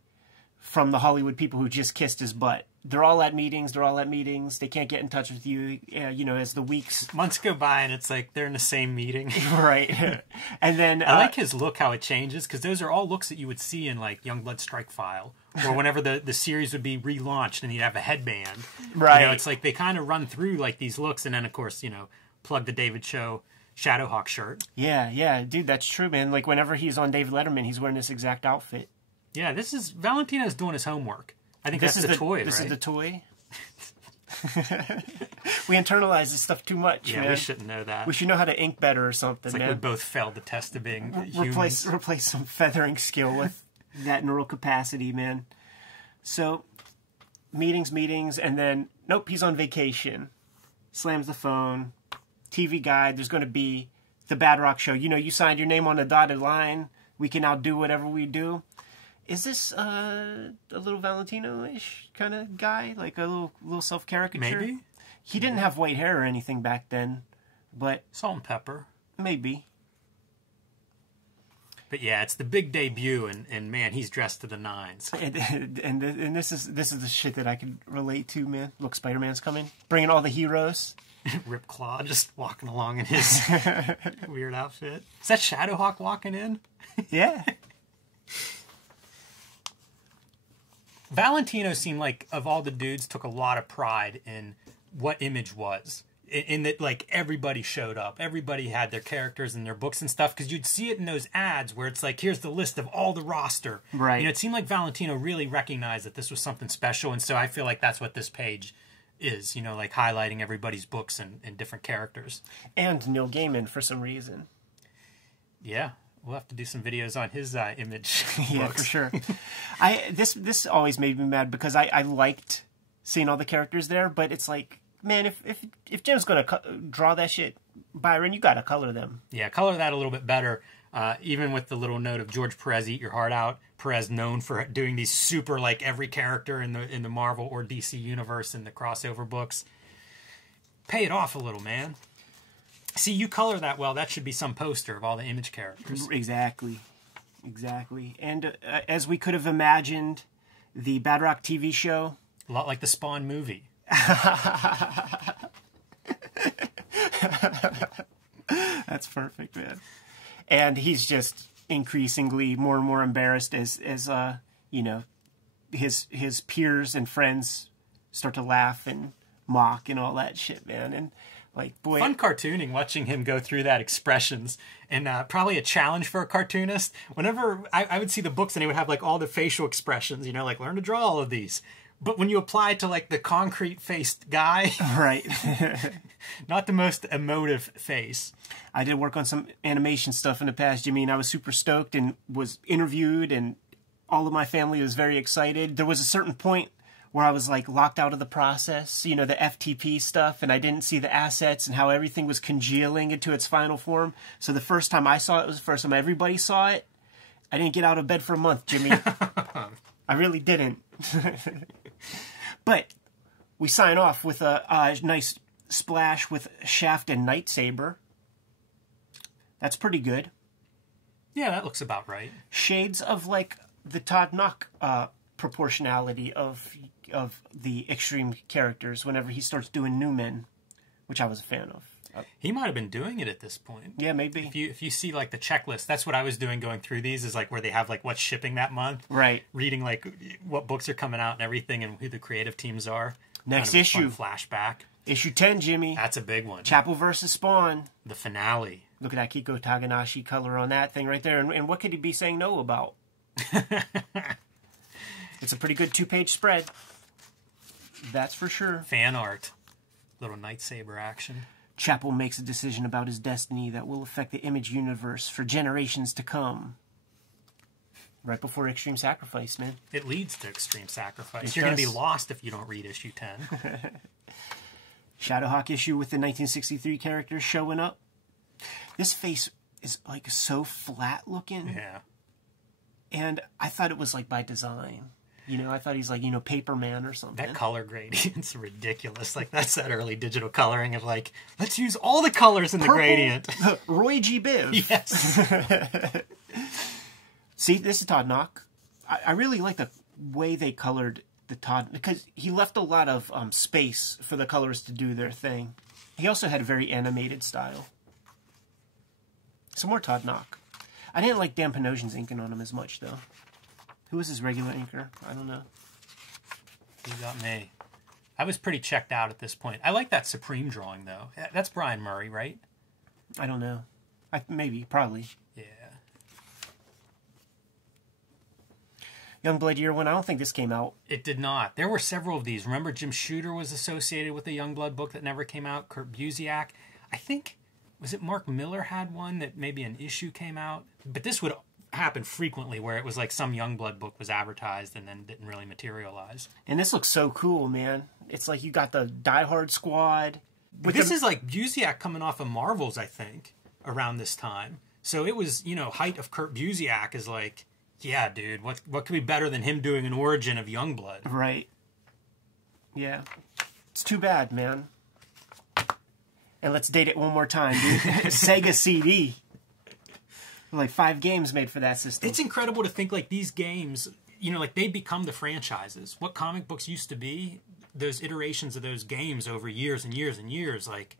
from the Hollywood people who just kissed his butt. They're all at meetings. They can't get in touch with you, you know, as the weeks... Months go by and it's like they're in the same meeting. Right. And then... I like his look, how it changes, because those are all looks that you would see in, like, Youngblood Strike File, or whenever the series would be relaunched and you'd have a headband. Right. You know, it's like they kind of run through, like, these looks, and then, of course, you know, plug the David Show Shadowhawk shirt. Yeah. Dude, that's true, man. Like, whenever he's on David Letterman, he's wearing this exact outfit. Yeah, this is... Valentino's doing his homework. I think this is the toy, This right? is the toy. We internalize this stuff too much, yeah, man. we shouldn't know that. We should know how to ink better or something, it's like man. we both failed the test of being humans. Replace some feathering skill with that neural capacity, man. So, meetings, and then, nope, he's on vacation. Slams the phone. TV guide, there's going to be the Badrock show. You know, you signed your name on the dotted line. We can now do whatever we do. Is this a little Valentino-ish kind of guy? Like a little self-caricature? Maybe. He didn't have white hair or anything back then, but... Salt and pepper. Maybe. But yeah, it's the big debut, and man, he's dressed to the nines. And this is the shit that I can relate to, man. Look, Spider-Man's coming. Bringing all the heroes. Rip Claw just walking along in his weird outfit. Is that Shadowhawk walking in? Yeah. Valentino seemed like, of all the dudes, took a lot of pride in what Image was. In that, like, everybody showed up. Everybody had their characters and their books and stuff, because you'd see it in those ads where it's like, here's the list of all the roster. Right. You know, it seemed like Valentino really recognized that this was something special, and so I feel like that's what this page is, you know, like highlighting everybody's books and different characters. And Neil Gaiman, for some reason. Yeah. We'll have to do some videos on his Image Yeah, books. for sure. This always made me mad because I liked seeing all the characters there, but it's like, man, if Jim's gonna draw that shit, Byron, you gotta color them. Yeah, color that a little bit better. Even with the little note of George Perez, Eat Your Heart Out. Perez known for doing these super, like, every character in the Marvel or DC universe in the crossover books. Pay it off a little, man. See, you color that well. That should be some poster of all the Image characters. Exactly. And as we could have imagined, the Bad Rock TV show. A lot like the Spawn movie. That's perfect, man. And he's just increasingly more and more embarrassed as his peers and friends start to laugh and mock and all that shit, man. And like, boy, fun cartooning, watching him go through that expressions, and probably a challenge for a cartoonist. Whenever I would see the books and they would have like all the facial expressions, like learn to draw all of these. But when you apply it to like the concrete faced guy, right, not the most emotive face. I did work on some animation stuff in the past, Jimmy, and I was super stoked and was interviewed, and all of my family was very excited. There was a certain point where I was like locked out of the process, the FTP stuff, and I didn't see the assets and how everything was congealing into its final form. So the first time I saw it was the first time everybody saw it. I didn't get out of bed for a month, Jimmy. I really didn't. But we sign off with a nice splash with Shaft and Nightsaber. That's pretty good. Yeah, that looks about right. Shades of like the Todd Knock proportionality of the extreme characters whenever he starts doing New Men, which I was a fan of. He might have been doing it at this point. Yeah, maybe. If you see like the checklist, that's what I was doing going through these, is like where they have like what's shipping that month. Right. Reading like what books are coming out and everything and who the creative teams are. Next kind of issue. Flashback. Issue 10, Jimmy. That's a big one. Chapel versus Spawn. The finale. Look at that Kiko Taganashi color on that thing right there. And what could he be saying no about? It's a pretty good 2-page spread. That's for sure. Fan art. Little lightsaber action. Chapel makes a decision about his destiny that will affect the Image universe for generations to come. Right before Extreme Sacrifice, man. It leads to Extreme Sacrifice. You're going to be lost if you don't read issue 10. Shadowhawk issue with the 1963 characters showing up. This face is like so flat looking. Yeah. And I thought it was like by design. I thought he's like, Paperman or something. That color gradient's ridiculous. Like, that's that early digital coloring of like, let's use all the colors in the gradient. Roy G. Biv. Yes. See, this is Todd Knock. I really like the way they colored the Todd, because he left a lot of space for the colors to do their thing. He also had a very animated style. Some more Todd Knock. I didn't like Dan Panosian's inking on him as much, though. Who was his regular inker? I don't know. You got me. I was pretty checked out at this point. I like that Supreme drawing, though. That's Brian Murray, right? I don't know. Maybe, probably. Yeah. Youngblood Year One, I don't think this came out. It did not. There were several of these. Remember Jim Shooter was associated with the Youngblood book that never came out? Kurt Busiek. I think, was it Mark Miller had one that maybe an issue came out? But this would happen frequently where it was like some Youngblood book was advertised and then didn't really materialize. And this looks so cool, man. It's like you got the Die Hard squad. This is like Busiek coming off of Marvels, I think, around this time. So it was, height of Kurt Busiek is like, yeah, dude, what could be better than him doing an origin of Youngblood? Right. Yeah. It's too bad, man. And let's date it one more time, dude. Sega CD. Like 5 games made for that system. It's incredible to think like these games, like they become the franchises. What comic books used to be, those iterations of those games over years and years and years, like.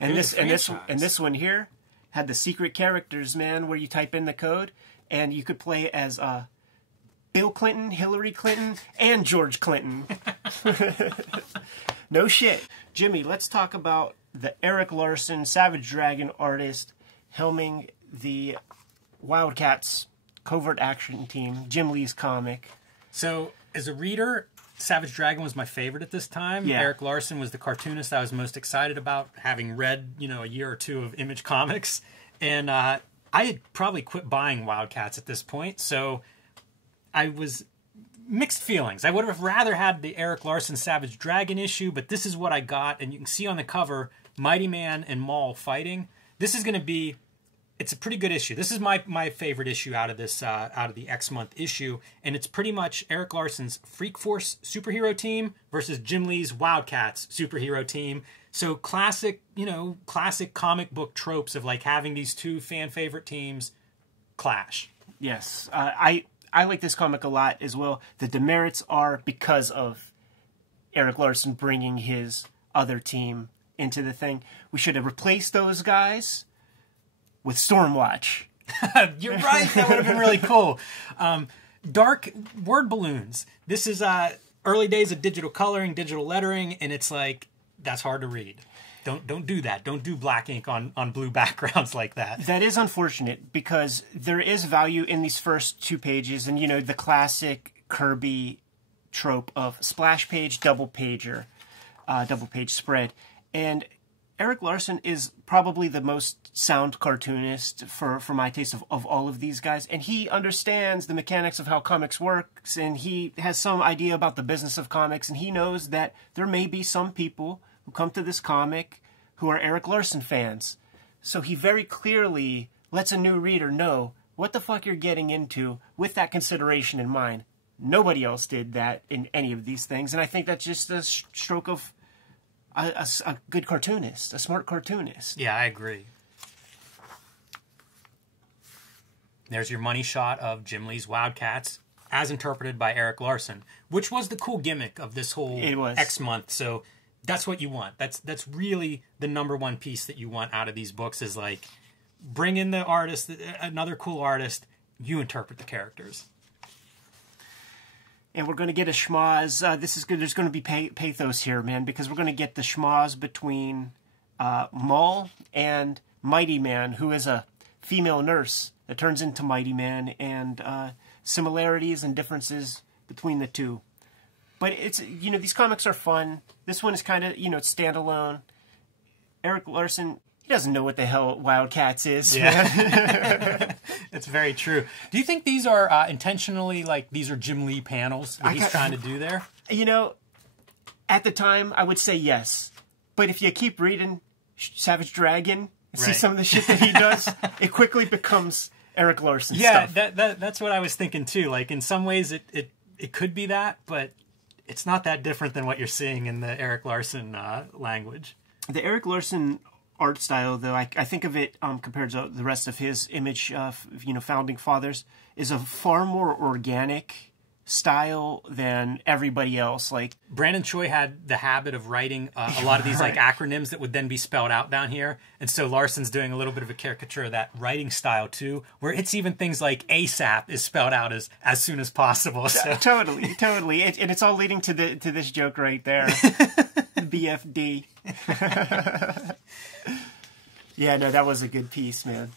And this one here had the secret characters, man, where you type in the code and you could play as Bill Clinton, Hillary Clinton, and George Clinton. No shit. Jimmy, let's talk about the Eric Larson Savage Dragon artist helming the Wildcats covert action team, Jim Lee's comic. So, as a reader, Savage Dragon was my favorite at this time. Yeah. Eric Larson was the cartoonist I was most excited about, having read, a year or two of Image Comics. And I had probably quit buying Wildcats at this point, so I was mixed feelings. I would have rather had the Eric Larson Savage Dragon issue, but this is what I got, and you can see on the cover Mighty Man and Maul fighting. This is going to be it's a pretty good issue. This is my favorite issue out of the X month issue, and it's pretty much Eric Larson's Freak Force superhero team versus Jim Lee's Wildcats superhero team. So classic comic book tropes of like having these two fan favorite teams clash. Yes, I like this comic a lot as well. The demerits are because of Eric Larson bringing his other team into the thing. We should have replaced those guys with Stormwatch. You're right. That would have been really cool. Dark word balloons. This is early days of digital coloring, digital lettering, and it's like, that's hard to read. Don't do that. Don't do black ink on blue backgrounds like that. That is unfortunate because there is value in these first 2 pages, and the classic Kirby trope of splash page, double page spread. And Eric Larson is probably the most sound cartoonist for my taste of all of these guys. And he understands the mechanics of how comics works, and he has some idea about the business of comics, and he knows that there may be some people who come to this comic who are Eric Larson fans. So he very clearly lets a new reader know what the fuck you're getting into with that consideration in mind. Nobody else did that in any of these things, and I think that's just a stroke of a good cartoonist, a smart cartoonist. Yeah, I agree. There's your money shot of Jim Lee's Wildcats, as interpreted by Eric Larson, which was the cool gimmick of this whole X month. So that's what you want. That's really the number one piece that you want out of these books is like, bring in the artist, another cool artist, you interpret the characters. And we're going to get a schmoz. This is good. There's going to be pathos here, man, because we're going to get the schmoz between Munhall and Mighty Man, who is a female nurse that turns into Mighty Man, and similarities and differences between the two. But it's these comics are fun. This one is kind of it's standalone. Eric Larson, he doesn't know what the hell Wildcats is. Yeah. It's very true. Do you think these are intentionally, like, these are Jim Lee panels that he's trying to do there? At the time, I would say yes. But if you keep reading Savage Dragon and see some of the shit that he does, it quickly becomes Eric Larson stuff. Yeah, that's what I was thinking, too. Like, in some ways, it could be that, but it's not that different than what you're seeing in the Eric Larson language. The Eric Larson art style, though, I think of it compared to the rest of his Image, Founding Fathers, is a far more organic style than everybody else. Like Brandon Choi had the habit of writing a lot of these like acronyms that would then be spelled out down here, and so Larson's doing a little bit of a caricature of that writing style too, where it's even things like ASAP is spelled out as soon as possible. So. Totally, and it's all leading to this joke right there, BFD. Yeah, no, that was a good piece, man.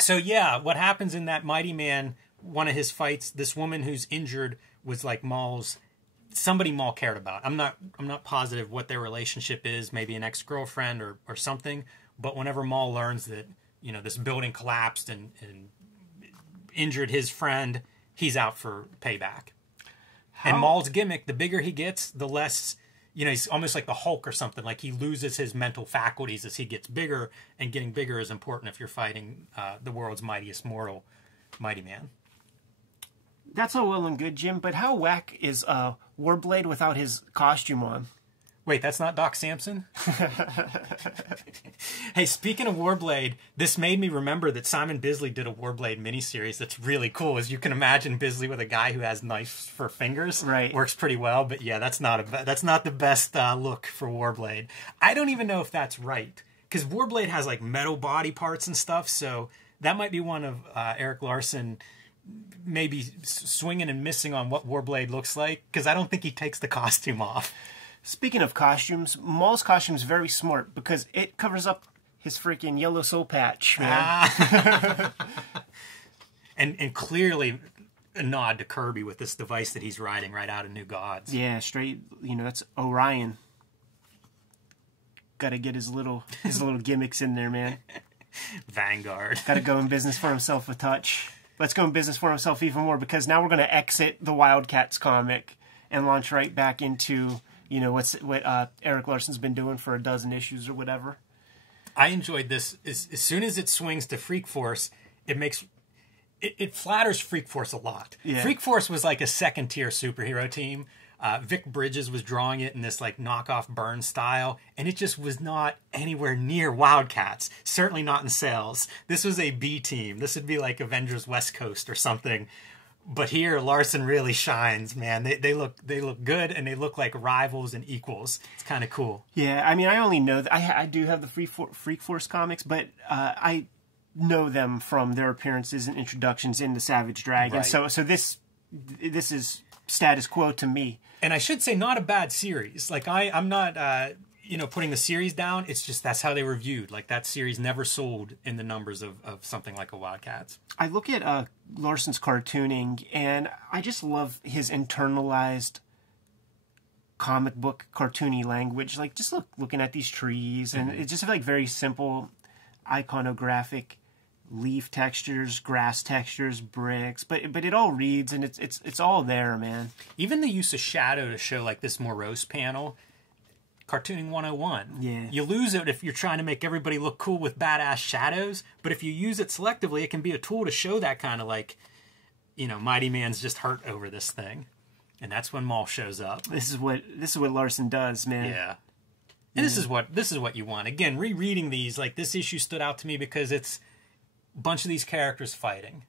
So yeah, what happens in that Mighty Man, one of his fights, this woman who's injured was like somebody Maul cared about. I'm not positive what their relationship is, maybe an ex-girlfriend or something, but whenever Maul learns that, this building collapsed and injured his friend, he's out for payback. And Maul's gimmick, the bigger he gets, the less, he's almost like the Hulk or something. Like he loses his mental faculties as he gets bigger, and getting bigger is important if you're fighting the world's mightiest mortal, Mighty Man. That's all well and good, Jim, but how whack is Warblade without his costume on? Wait, that's not Doc Samson? Hey, speaking of Warblade, this made me remember that Simon Bisley did a Warblade miniseries that's really cool. As you can imagine, Bisley with a guy who has knives for fingers. Right. Works pretty well, but yeah, that's not the best look for Warblade. I don't even know if that's right, because Warblade has like metal body parts and stuff, so that might be one of Eric Larson maybe swinging and missing on what Warblade looks like, because I don't think he takes the costume off. Speaking of costumes, Maul's costume is very smart because it covers up his freaking yellow soul patch, man. And clearly a nod to Kirby with this device that he's riding right out of New Gods. Yeah, straight, that's Orion. Got to get his little gimmicks in there, man. Vanguard. Got to go in business for himself a touch. Let's go in business for himself even more, because now we're going to exit the Wildcats comic and launch right back into what Eric Larson's been doing for a dozen issues or whatever. I enjoyed this. As soon as it swings to Freak Force, it flatters Freak Force a lot. Yeah. Freak Force was like a second-tier superhero team. Vic Bridges was drawing it in this like knockoff Burn style, and it just was not anywhere near Wildcats. Certainly not in sales. This was a B team. This would be like Avengers West Coast or something. But here, Larson really shines, man. They look good, and they look like rivals and equals. It's kind of cool. Yeah, I mean, I only know that I do have the Freak Force comics, but I know them from their appearances and introductions in the Savage Dragon. Right. So this is status quo to me. And I should say, not a bad series. Like I'm not, putting the series down. It's just that's how they were viewed. Like that series never sold in the numbers of something like a Wildcats. I look at Larson's cartooning, and I just love his internalized comic book cartoony language. Like just looking at these trees, and it's just like very simple iconographic leaf textures, grass textures, bricks, but it all reads, and it's all there, man. Even the use of shadow to show like this morose panel, cartooning 101. Yeah. You lose it if you're trying to make everybody look cool with badass shadows, but if you use it selectively, it can be a tool to show that kind of like, Mighty Man's just hurt over this thing. And that's when Maul shows up. This is what Larson does, man. Yeah. And this is what you want. Again, rereading these, like this issue stood out to me because it's a bunch of these characters fighting.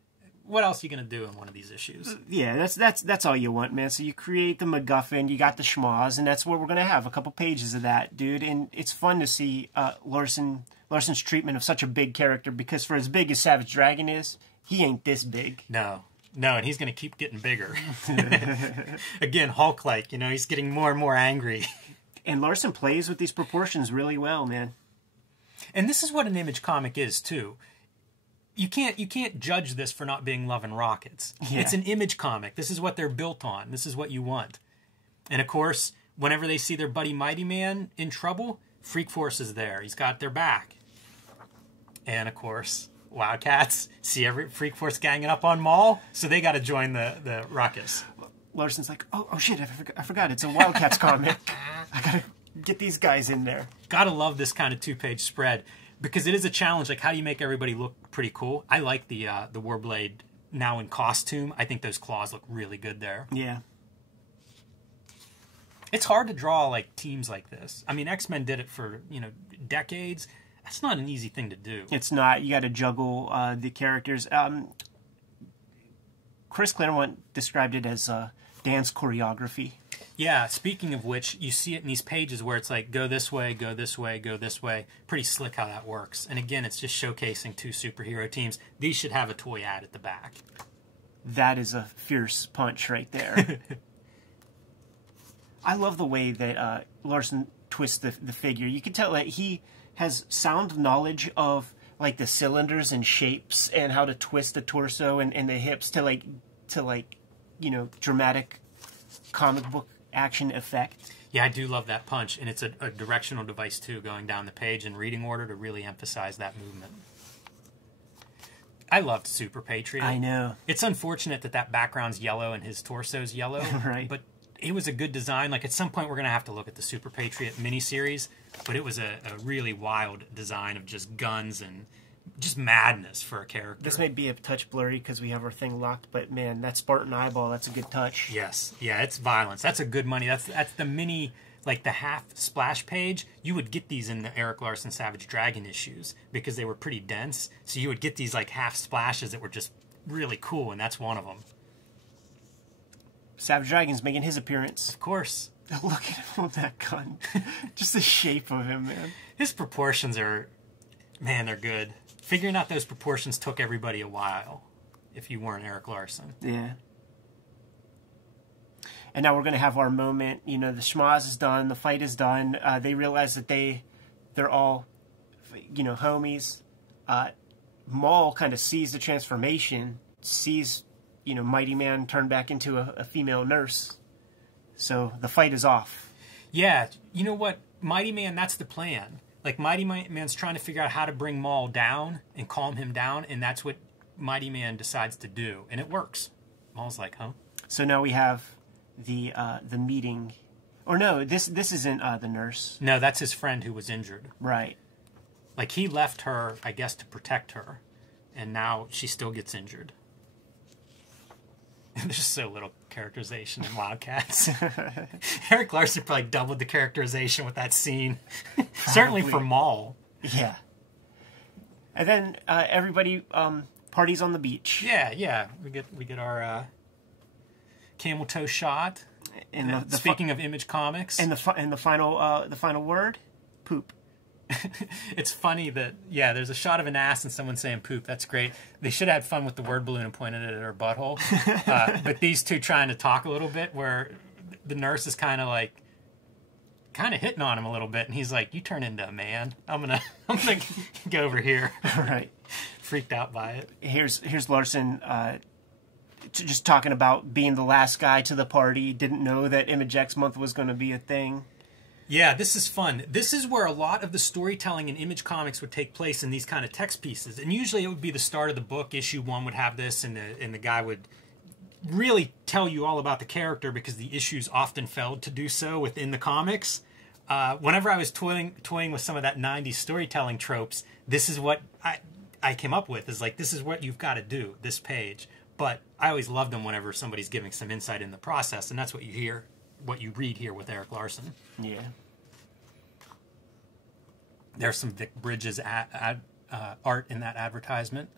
What else are you going to do in one of these issues? Yeah, that's all you want, man. So you create the MacGuffin, you got the schmoz, and that's what we're going to have, a couple pages of that, dude. And it's fun to see Larson's treatment of such a big character, because for as big as Savage Dragon is, he ain't this big. No, and he's going to keep getting bigger. Again, Hulk-like, he's getting more and more angry. And Larson plays with these proportions really well, man. And this is what an Image comic is, too. You can't judge this for not being Love and Rockets. Yeah. It's an Image comic. This is what they're built on. This is what you want. And of course, whenever they see their buddy Mighty Man in trouble, Freak Force is there. He's got their back. And of course, Wildcats see every Freak Force ganging up on Maul, so they got to join the ruckus. Larson's like, oh shit, I forgot. It's a Wildcats comic. I gotta get these guys in there. Gotta love this kind of 2-page spread. Because it is a challenge, like how do you make everybody look pretty cool? I like the Warblade now in costume. I think those claws look really good there. Yeah. It's hard to draw like teams like this. I mean, X-Men did it for, decades. That's not an easy thing to do. It's not. You got to juggle the characters. Chris Claremont described it as dance choreography. Yeah, speaking of which, you see it in these pages where it's like, go this way, go this way, go this way. Pretty slick how that works. And again, it's just showcasing 2 superhero teams. These should have a toy ad at the back. That is a fierce punch right there. I love the way that Larson twists the figure. You can tell that he has sound knowledge of like the cylinders and shapes and how to twist the torso and the hips to dramatic comic book action effect. Yeah, I do love that punch, and it's a directional device too, going down the page in reading order to really emphasize that movement. I loved Super Patriot. I know. It's unfortunate that background's yellow and his torso's yellow. Right. But it was a good design. Like at some point we're going to have to look at the Super Patriot miniseries, but it was a really wild design of just guns and just madness for a character. This may be a touch blurry because we have our thing locked, but man, that Spartan eyeball, that's a good touch. Yes. Yeah, it's violence. That's a good money. That's the mini, like the half splash page. You would get these in the Eric Larson Savage Dragon issues because they were pretty dense. So you would get these like half splashes that were just really cool, and that's one of them. Savage Dragon's making his appearance. Of course. Look at him with that gun. Just the shape of him, man. His proportions are, man, they're good. Figuring out those proportions took everybody a while, if you weren't Eric Larson. Yeah. And now we're going to have our moment. The schmoz is done. The fight is done. They realize that they're all, homies. Maul kind of sees the transformation, sees, Mighty Man turn back into a female nurse. So the fight is off. Yeah. You know what? Mighty Man, that's the plan. Like, Mighty Man's trying to figure out how to bring Maul down and calm him down, and that's what Mighty Man decides to do. And it works. Maul's like, huh? So now we have the meeting. Or no, this isn't the nurse. No, that's his friend who was injured. Right. Like, he left her, I guess, to protect her, and now she still gets injured. There's so little characterization in Wildcats. Eric Larson probably doubled the characterization with that scene. Certainly for Maul. Yeah. And then everybody parties on the beach. Yeah. We get our camel toe shot. And speaking of Image Comics, and the final word, poop. It's funny that, there's a shot of an ass and someone saying poop. That's great. They should have had fun with the word balloon and pointed it at her butthole. But these two trying to talk a little bit, where the nurse is kind of hitting on him a little bit, and he's like, "You turn into a man. I'm gonna go over here." Right. Freaked out by it. Here's Larson just talking about being the last guy to the party. Didn't know that Image X month was going to be a thing. Yeah, this is fun. This is where a lot of the storytelling in Image Comics would take place in these kind of text pieces. And usually it would be the start of the book. Issue 1 would have this, and the guy would really tell you all about the character, because the issues often failed to do so within the comics. Whenever I was toying with some of that 90s storytelling tropes, this is what I came up with. Is like, this is what you've got to do, this page. But I always loved them whenever somebody's giving some insight in the process, and that's what you read here with Eric Larson. Yeah. There's some Vic Bridges art in that advertisement.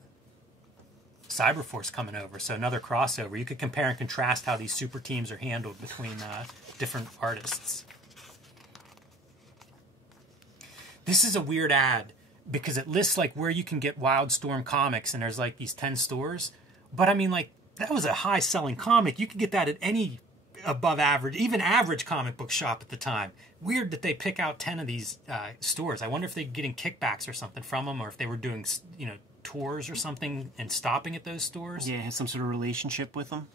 Cyberforce coming over, so another crossover. You could compare and contrast how these super teams are handled between different artists. This is a weird ad, because it lists like where you can get Wildstorm comics, and there's like these 10 stores. But I mean, like, that was a high-selling comic. You could get that at any above average, even average comic book shop at the time. Weird that they pick out 10 of these stores. I wonder if they're getting kickbacks or something from them, or if they were doing, tours or something and stopping at those stores. Yeah, has some sort of relationship with them.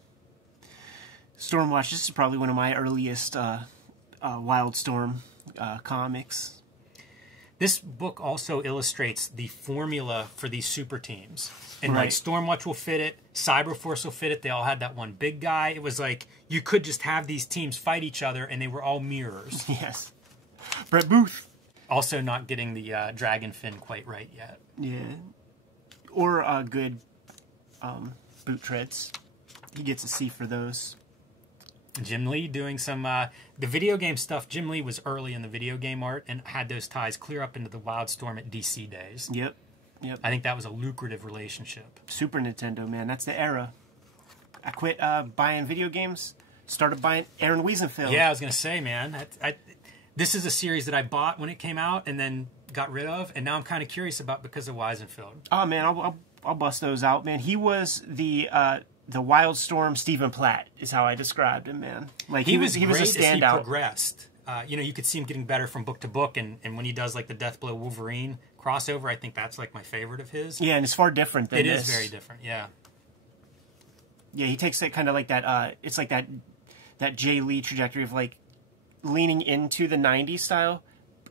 Stormwatch, this is probably one of my earliest Wildstorm comics. This book also illustrates the formula for these super teams. And right. like, Stormwatch will fit it, Cyberforce will fit it. They all had that one big guy. It was like, you could just have these teams fight each other, and they were all mirrors. Yes. Brett Booth. Also not getting the dragon fin quite right yet. Yeah. Or good boot treads. He gets a C for those. Jim Lee doing some the video game stuff. Jim Lee was early in the video game art and had those ties clear up into the Wildstorm at DC days. Yep. I think that was a lucrative relationship. Super Nintendo, man. That's the era. I quit buying video games. Started buying Aaron Wiesenfeld. Yeah, I was going to say, man. This is a series that I bought when it came out and then got rid of, and now I'm kind of curious about because of Wiesenfeld. Oh, man, I'll bust those out, man. He was the Wildstorm Stephen Platt is how I described him, man. Like, he was a standout. As he progressed. You could see him getting better from book to book, and when he does like the Deathblow Wolverine crossover, I think that's like my favorite of his. Yeah, and it's far different than this. It is very different, yeah. Yeah, he takes that kind of like that, it's like that Jay Lee trajectory of like leaning into the 90s style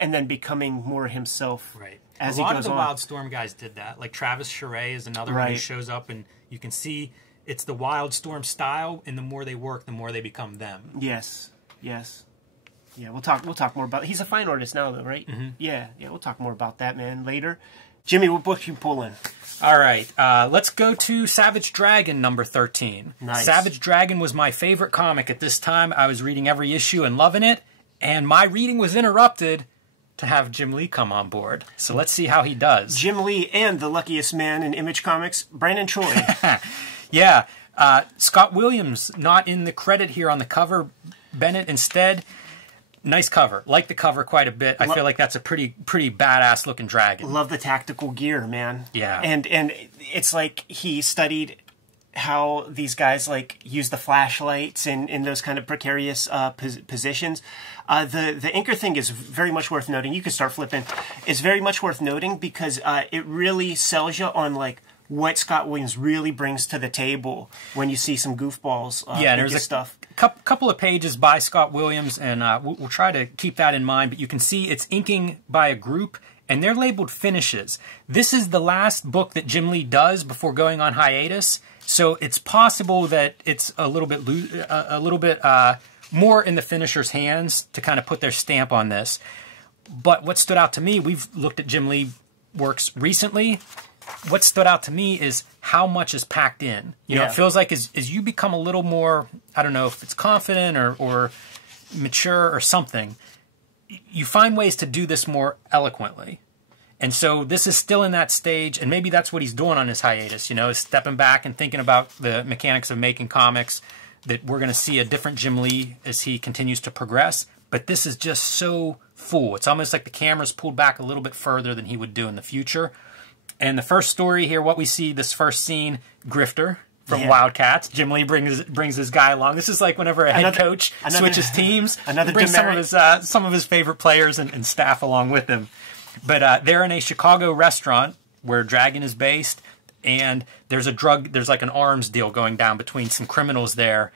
and then becoming more himself. Right. As a lot he goes of the on. Wildstorm guys did that. Like Travis Charest is another one Right. who shows up, and you can see it's the Wildstorm style, and the more they work, the more they become them. Yes. Yeah, we'll talk more about. He's a fine artist now, though, right? Mm-hmm. Yeah, we'll talk more about that, man, later. Jimmy, what book you pulling? All right, let's go to Savage Dragon number 13. Nice. Savage Dragon was my favorite comic at this time. I was reading every issue and loving it, and my reading was interrupted to have Jim Lee come on board. So let's see how he does. Jim Lee and the luckiest man in Image Comics, Brandon Choi. Yeah, Scott Williams not in the credit here on the cover. Bennett instead. Nice cover. Like the cover quite a bit. I feel like that's a pretty badass looking dragon. Love the tactical gear, man. Yeah. And it's like he studied how these guys like use the flashlights in those kind of precarious positions. The anchor thing is very much worth noting. You can start flipping. It's very much worth noting because it really sells you on like what Scott Williams really brings to the table when you see some goofballs. There's stuff. Couple of pages by Scott Williams, and we'll try to keep that in mind. But you can see it's inking by a group, and they're labeled finishes. This is the last book that Jim Lee does before going on hiatus, so it's possible that it's a little bit more in the finisher's hands to kind of put their stamp on this. But what stood out to me, we've looked at Jim Lee works recently, what stood out to me is how much is packed in. You know, it feels like as you become a little more, I don't know if it's confident or mature or something, you find ways to do this more eloquently. And so this is still in that stage, and maybe that's what he's doing on his hiatus, you know, is stepping back and thinking about the mechanics of making comics, that we're going to see a different Jim Lee as he continues to progress. But this is just so full. It's almost like the camera's pulled back a little bit further than he would do in the future. And the first story here, what we see, this first scene, Grifter from Wildcats. Jim Lee brings his guy along. This is like whenever a head coach switches teams, he brings some of his favorite players and staff along with him. But they're in a Chicago restaurant where Dragon is based, and there's like an arms deal going down between some criminals there.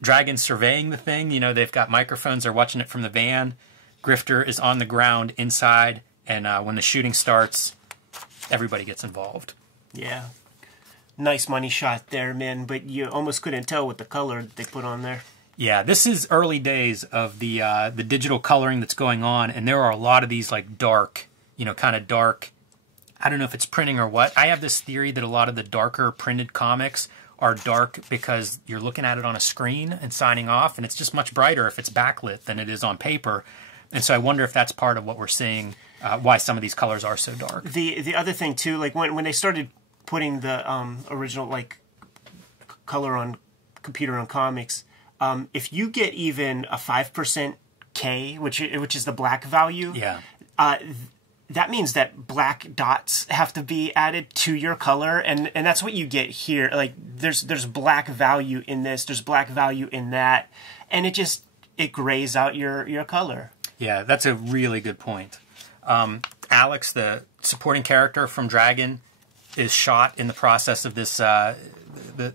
Dragon's surveying the thing. You know, they've got microphones. They're watching it from the van. Grifter is on the ground inside, and when the shooting starts, everybody gets involved. Yeah. Nice money shot there, man, but you almost couldn't tell with the color that they put on there. Yeah, this is early days of the digital coloring that's going on, and there are a lot of these like dark, you know, kind of dark. I don't know if it's printing or what. I have this theory that a lot of the darker printed comics are dark because you're looking at it on a screen and signing off, and it's just much brighter if it's backlit than it is on paper. And so I wonder if that's part of what we're seeing, why some of these colors are so dark. The other thing too, like when they started putting the original like color on computer on comics. If you get even a 5% K, which is the black value, that means that black dots have to be added to your color, and that's what you get here. Like there's black value in this, there's black value in that, and it grays out your color. Yeah, that's a really good point. Alex, the supporting character from Dragon, is shot in the process of this the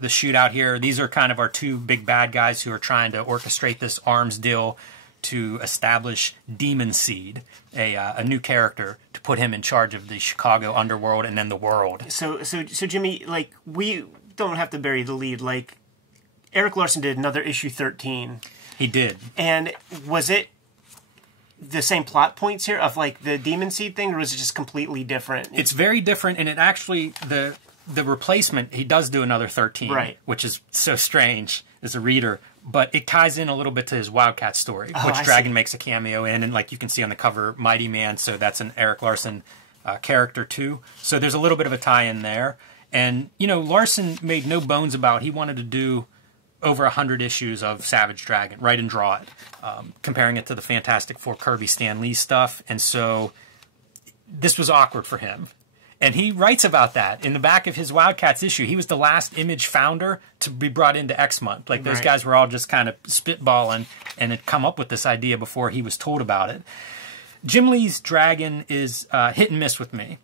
shootout here. These are kind of our two big bad guys who are trying to orchestrate this arms deal to establish Demon Seed, a new character, to put him in charge of the Chicago underworld and then the world. So Jimmy, like, we don't have to bury the lead. Like, Eric Larson did another issue 13. He did. And was it the same plot points here of like the Demon Seed thing, or was it just completely different? It's very different, and it actually the replacement, he does do another 13, right, which is so strange as a reader, but it ties in a little bit to his Wildcat story, which Dragon makes a cameo in, and like you can see on the cover, Mighty Man, so that's an Eric Larson character too. So there's a little bit of a tie-in there. And, you know, Larson made no bones about he wanted to do over 100 issues of Savage Dragon, write and draw it, comparing it to the Fantastic Four Kirby Stan Lee stuff. And so this was awkward for him. And he writes about that in the back of his Wildcats issue. He was the last Image founder to be brought into X-Month. Like, those guys were all just kind of spitballing and had come up with this idea before he was told about it. Jim Lee's Dragon is hit and miss with me.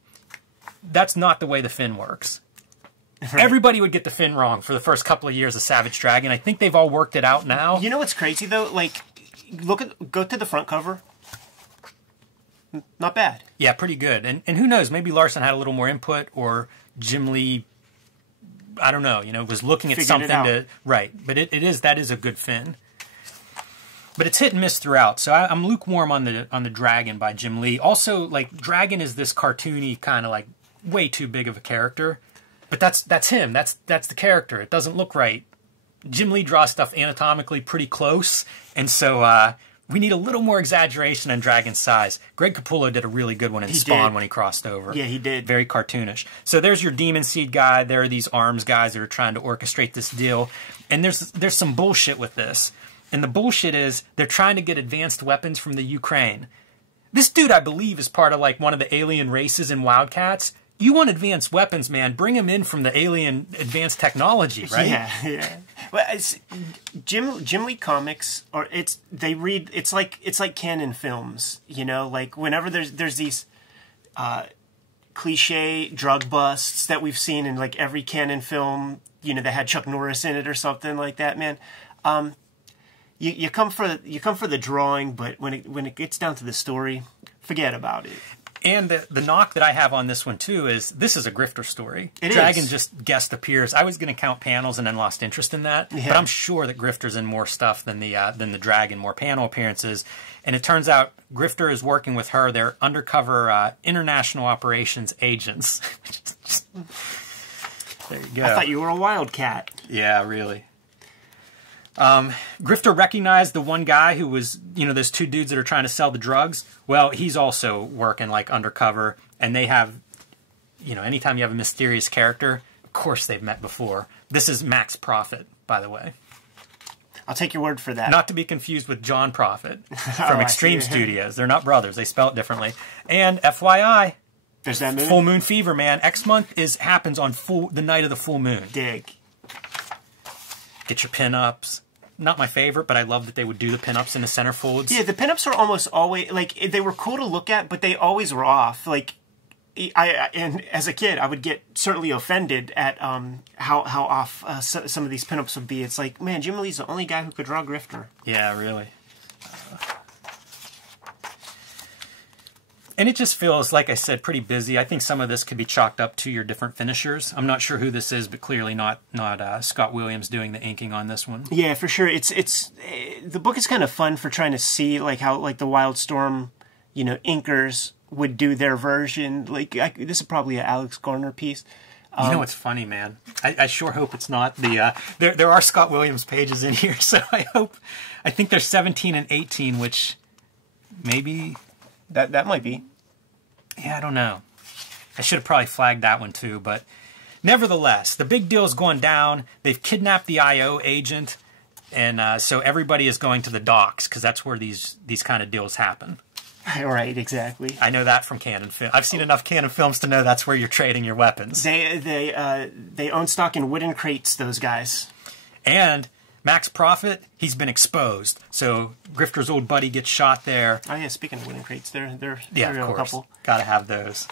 That's not the way the fin works. Right. Everybody would get the fin wrong for the first couple of years of Savage Dragon. I think they've all worked it out now. You know what's crazy, though? Like, go to the front cover. Not bad. Yeah, pretty good. And who knows, maybe Larson had a little more input, or Jim Lee, I don't know, you know, was looking at something to... Right, but that is a good fin. But it's hit and miss throughout, so I'm lukewarm on the Dragon by Jim Lee. Also, like, Dragon is this cartoony kind of, like, way too big of a character. But that's him. That's the character. It doesn't look right. Jim Lee draws stuff anatomically pretty close, and so we need a little more exaggeration on Dragon's size. Greg Capullo did a really good one in Spawn when he crossed over. Yeah, he did. Very cartoonish. So there's your Demon Seed guy. There are these arms guys that are trying to orchestrate this deal. And there's some bullshit with this. And the bullshit is they're trying to get advanced weapons from the Ukraine. This dude, I believe, is part of like one of the alien races in Wildcats. You want advanced weapons, man? Bring them in from the alien advanced technology, right? Yeah. Well, Jim Lee comics, or it's like canon films, you know. Like whenever there's these cliche drug busts that we've seen in like every canon film, you know, that had Chuck Norris in it or something like that, man. You come for the drawing, but when it gets down to the story, forget about it. And the knock that I have on this one, too, is this is a grifter story. It Dragon is. just guest appears. I was going to count panels and then lost interest in that. Yeah. But I'm sure that Grifter's in more stuff than the Dragon, more panel appearances. And it turns out Grifter is working with her. They're undercover international operations agents. There you go. I thought you were a wildcat. Yeah, really. Grifter recognized the one guy who was, those two dudes that are trying to sell the drugs. Well, he's also working like undercover, and they have, anytime you have a mysterious character, of course they've met before. This is Max Profit, by the way. I'll take your word for that. Not to be confused with John Profit from Extreme Studios. They're not brothers. They spell it differently. And FYI, there's that moon. Full Moon Fever, man. X month happens on the night of the full moon. Dig. Get your pinups. Not my favorite, but I love that they would do the pinups in the centerfolds. Yeah, the pinups are almost always, like, they were cool to look at, but they always were off. Like, and as a kid, I would get certainly offended at how off some of these pinups would be. It's like, man, Jim Lee's the only guy who could draw Grifter. Yeah, really. And it just feels, like I said, pretty busy. I think some of this could be chalked up to your different finishers. I'm not sure who this is, but clearly not Scott Williams doing the inking on this one. Yeah, for sure. It's the book is kind of fun for trying to see like how like the Wildstorm, inkers would do their version. Like this is probably an Alex Garner piece. What's funny, man? I sure hope it's not the. There are Scott Williams pages in here, so I think there's 17 and 18, which maybe that might be. Yeah, I don't know. I should have probably flagged that one too, but nevertheless, the big deal is going down. They've kidnapped the IO agent, and so everybody is going to the docks because that's where these kind of deals happen. Right, exactly. I know that from Canon Film. I've seen enough Canon Films to know that's where you're trading your weapons. They own stock in wooden crates, those guys. And Max Profit, he's been exposed. So Grifter's old buddy gets shot there. Oh yeah, speaking of wooden crates, they're of course. a couple. Gotta have those.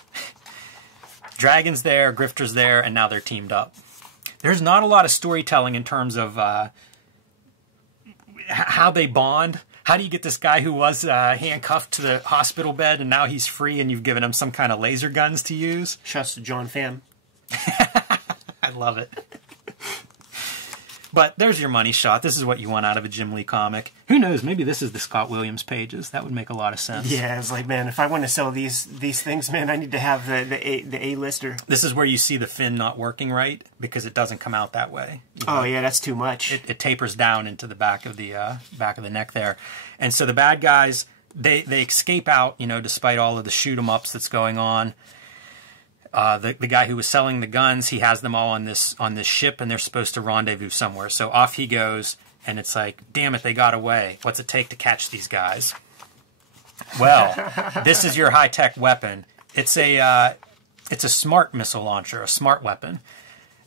Dragon's there, Grifter's there, and now they're teamed up. There's not a lot of storytelling in terms of how they bond. How do you get this guy who was handcuffed to the hospital bed and now he's free and you've given him some kind of laser guns to use? Shouts to John Pham. I love it. But there's your money shot. This is what you want out of a Jim Lee comic. Who knows? Maybe this is the Scott Williams pages. That would make a lot of sense. Yeah, it's like, man, if I want to sell these things, man, I need to have the A-lister. This is where you see the fin not working right because it doesn't come out that way. Oh yeah, that's too much. It tapers down into the back of the neck there, and so the bad guys they escape out. Despite all of the shoot 'em ups that's going on. The guy who was selling the guns, he has them all on this ship, and they're supposed to rendezvous somewhere. So off he goes, and it's like, damn it, they got away. What's it take to catch these guys? Well, this is your high-tech weapon. It's a smart missile launcher, a smart weapon.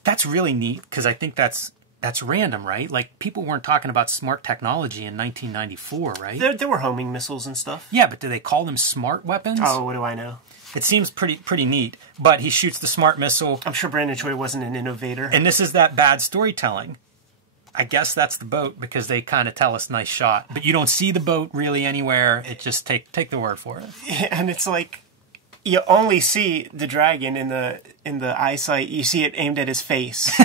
That's really neat because I think that's random, right? Like people weren't talking about smart technology in 1994, right? There were homing missiles and stuff. Yeah, but do they call them smart weapons? Oh, what do I know? It seems pretty neat, but he shoots the smart missile. I'm sure Brandon Choi wasn't an innovator. And this is that bad storytelling. I guess that's the boat because they kind of tell us nice shot, but you don't see the boat really anywhere. It just take the word for it. And it's like you only see the dragon in the eyesight. You see it aimed at his face.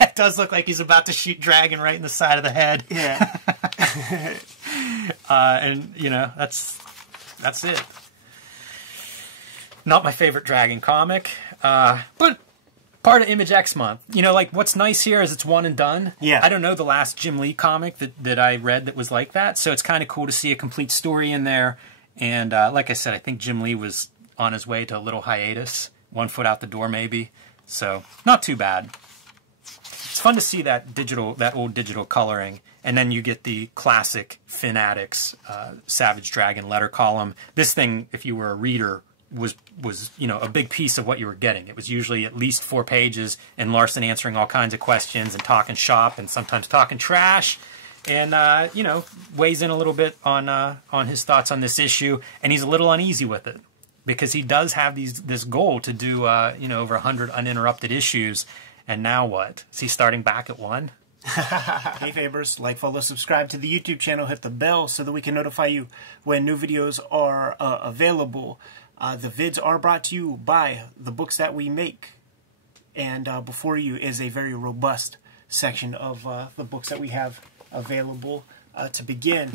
It does look like he's about to shoot Dragon right in the side of the head. Yeah. And that's it. Not my favorite Dragon comic, but part of Image X month. What's nice here is it's one and done. Yeah. I don't know the last Jim Lee comic that I read that was like that, so it's kind of cool to see a complete story in there. And like I said, I think Jim Lee was on his way to a little hiatus, 1 foot out the door maybe. So not too bad. It's fun to see that old digital coloring. And then you get the classic Fanatics Savage Dragon letter column. This thing, if you were a reader, was a big piece of what you were getting. It was usually at least 4 pages, and Larson answering all kinds of questions and talking shop and sometimes talking trash, and weighs in a little bit on his thoughts on this issue. And he's a little uneasy with it because he does have this goal to do over 100 uninterrupted issues. And now what? Is he starting back at 1? Hey Fabers, like, follow, subscribe to the YouTube channel, hit the bell so that we can notify you when new videos are available. The vids are brought to you by the books that we make. And before you is a very robust section of the books that we have available. To begin,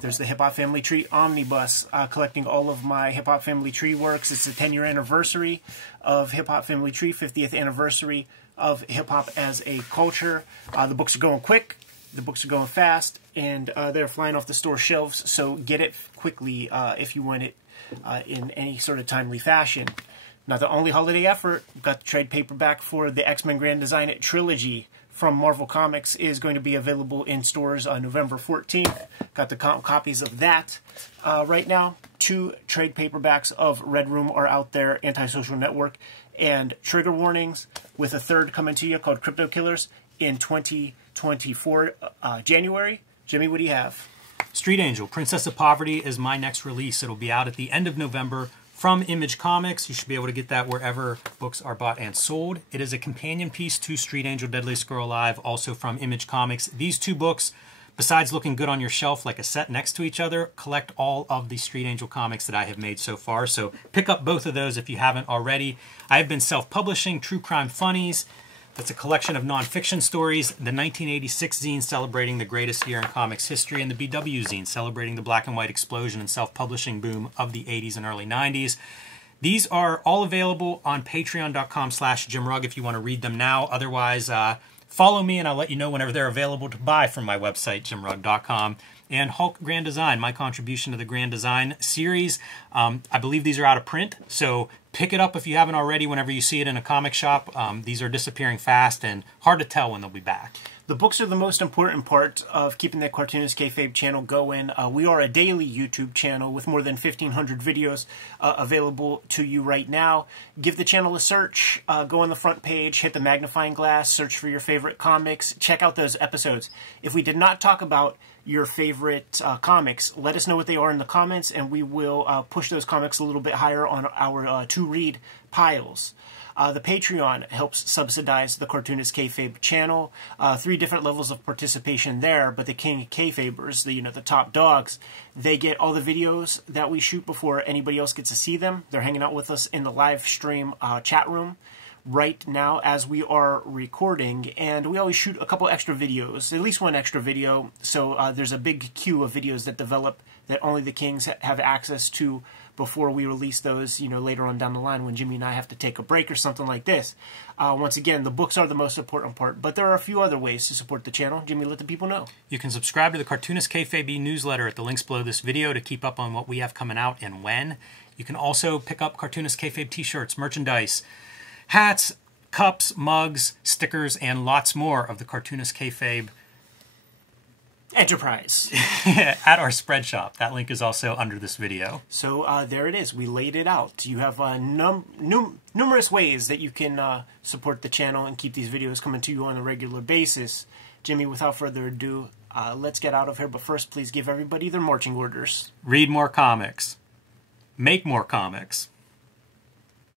there's the Hip Hop Family Tree Omnibus, collecting all of my Hip Hop Family Tree works. It's the 10-year anniversary of Hip Hop Family Tree, 50th anniversary of hip hop as a culture. The books are going quick, the books are going fast, and they're flying off the store shelves, so get it quickly if you want it in any sort of timely fashion. Now, the only holiday effort, got the trade paperback for the X-Men Grand Design Trilogy from Marvel Comics is going to be available in stores on November 14th. Got the copies of that right now. 2 trade paperbacks of Red Room are out there, Antisocial Network and Trigger Warnings, with a 3rd coming to you called Crypto Killers in 2024 January. Jimmy, what do you have? Street Angel, Princess of Poverty is my next release. It'll be out at the end of November from Image Comics. You should be able to get that wherever books are bought and sold. It is a companion piece to Street Angel, Deadliest Girl Alive, also from Image Comics. These 2 books, besides looking good on your shelf like a set next to each other, collect all of the Street Angel comics that I have made so far. So pick up both of those if you haven't already. I have been self-publishing True Crime Funnies. That's a collection of nonfiction stories. The 1986 zine celebrating the greatest year in comics history, and the BW zine celebrating the black and white explosion and self-publishing boom of the 80s and early 90s. These are all available on patreon.com/JimRugg if you want to read them now. Otherwise, follow me and I'll let you know whenever they're available to buy from my website, jimrugg.com. And Hulk Grand Design, my contribution to the Grand Design series. I believe these are out of print, so pick it up if you haven't already whenever you see it in a comic shop. These are disappearing fast and hard to tell when they'll be back. The books are the most important part of keeping the Cartoonist Kayfabe channel going. We are a daily YouTube channel with more than 1,500 videos available to you right now. Give the channel a search. Go on the front page, hit the magnifying glass, search for your favorite comics. Check out those episodes. If we did not talk about your favorite comics, let us know what they are in the comments, and we will push those comics a little bit higher on our to-read piles. The Patreon helps subsidize the Cartoonist Kayfabe channel. 3 different levels of participation there, but the King Kayfabers, the top dogs, they get all the videos that we shoot before anybody else gets to see them. They're hanging out with us in the live stream chat room right now as we are recording, and we always shoot a couple extra videos, at least 1 extra video, so there's a big queue of videos that develop that only the Kings have access to before we release those, later on down the line when Jimmy and I have to take a break or something like this. Once again, the books are the most important part, but there are a few other ways to support the channel. Jimmy, let the people know. You can subscribe to the Cartoonist Kayfabe newsletter at the links below this video to keep up on what we have coming out and when. You can also pick up Cartoonist Kayfabe t-shirts, merchandise, hats, cups, mugs, stickers, and lots more of the Cartoonist Kayfabe Enterprise at our spread shop. That link is also under this video. So there it is. We laid it out. You have numerous ways that you can support the channel and keep these videos coming to you on a regular basis. Jimmy, without further ado, let's get out of here. But first, please give everybody their marching orders. Read more comics. Make more comics.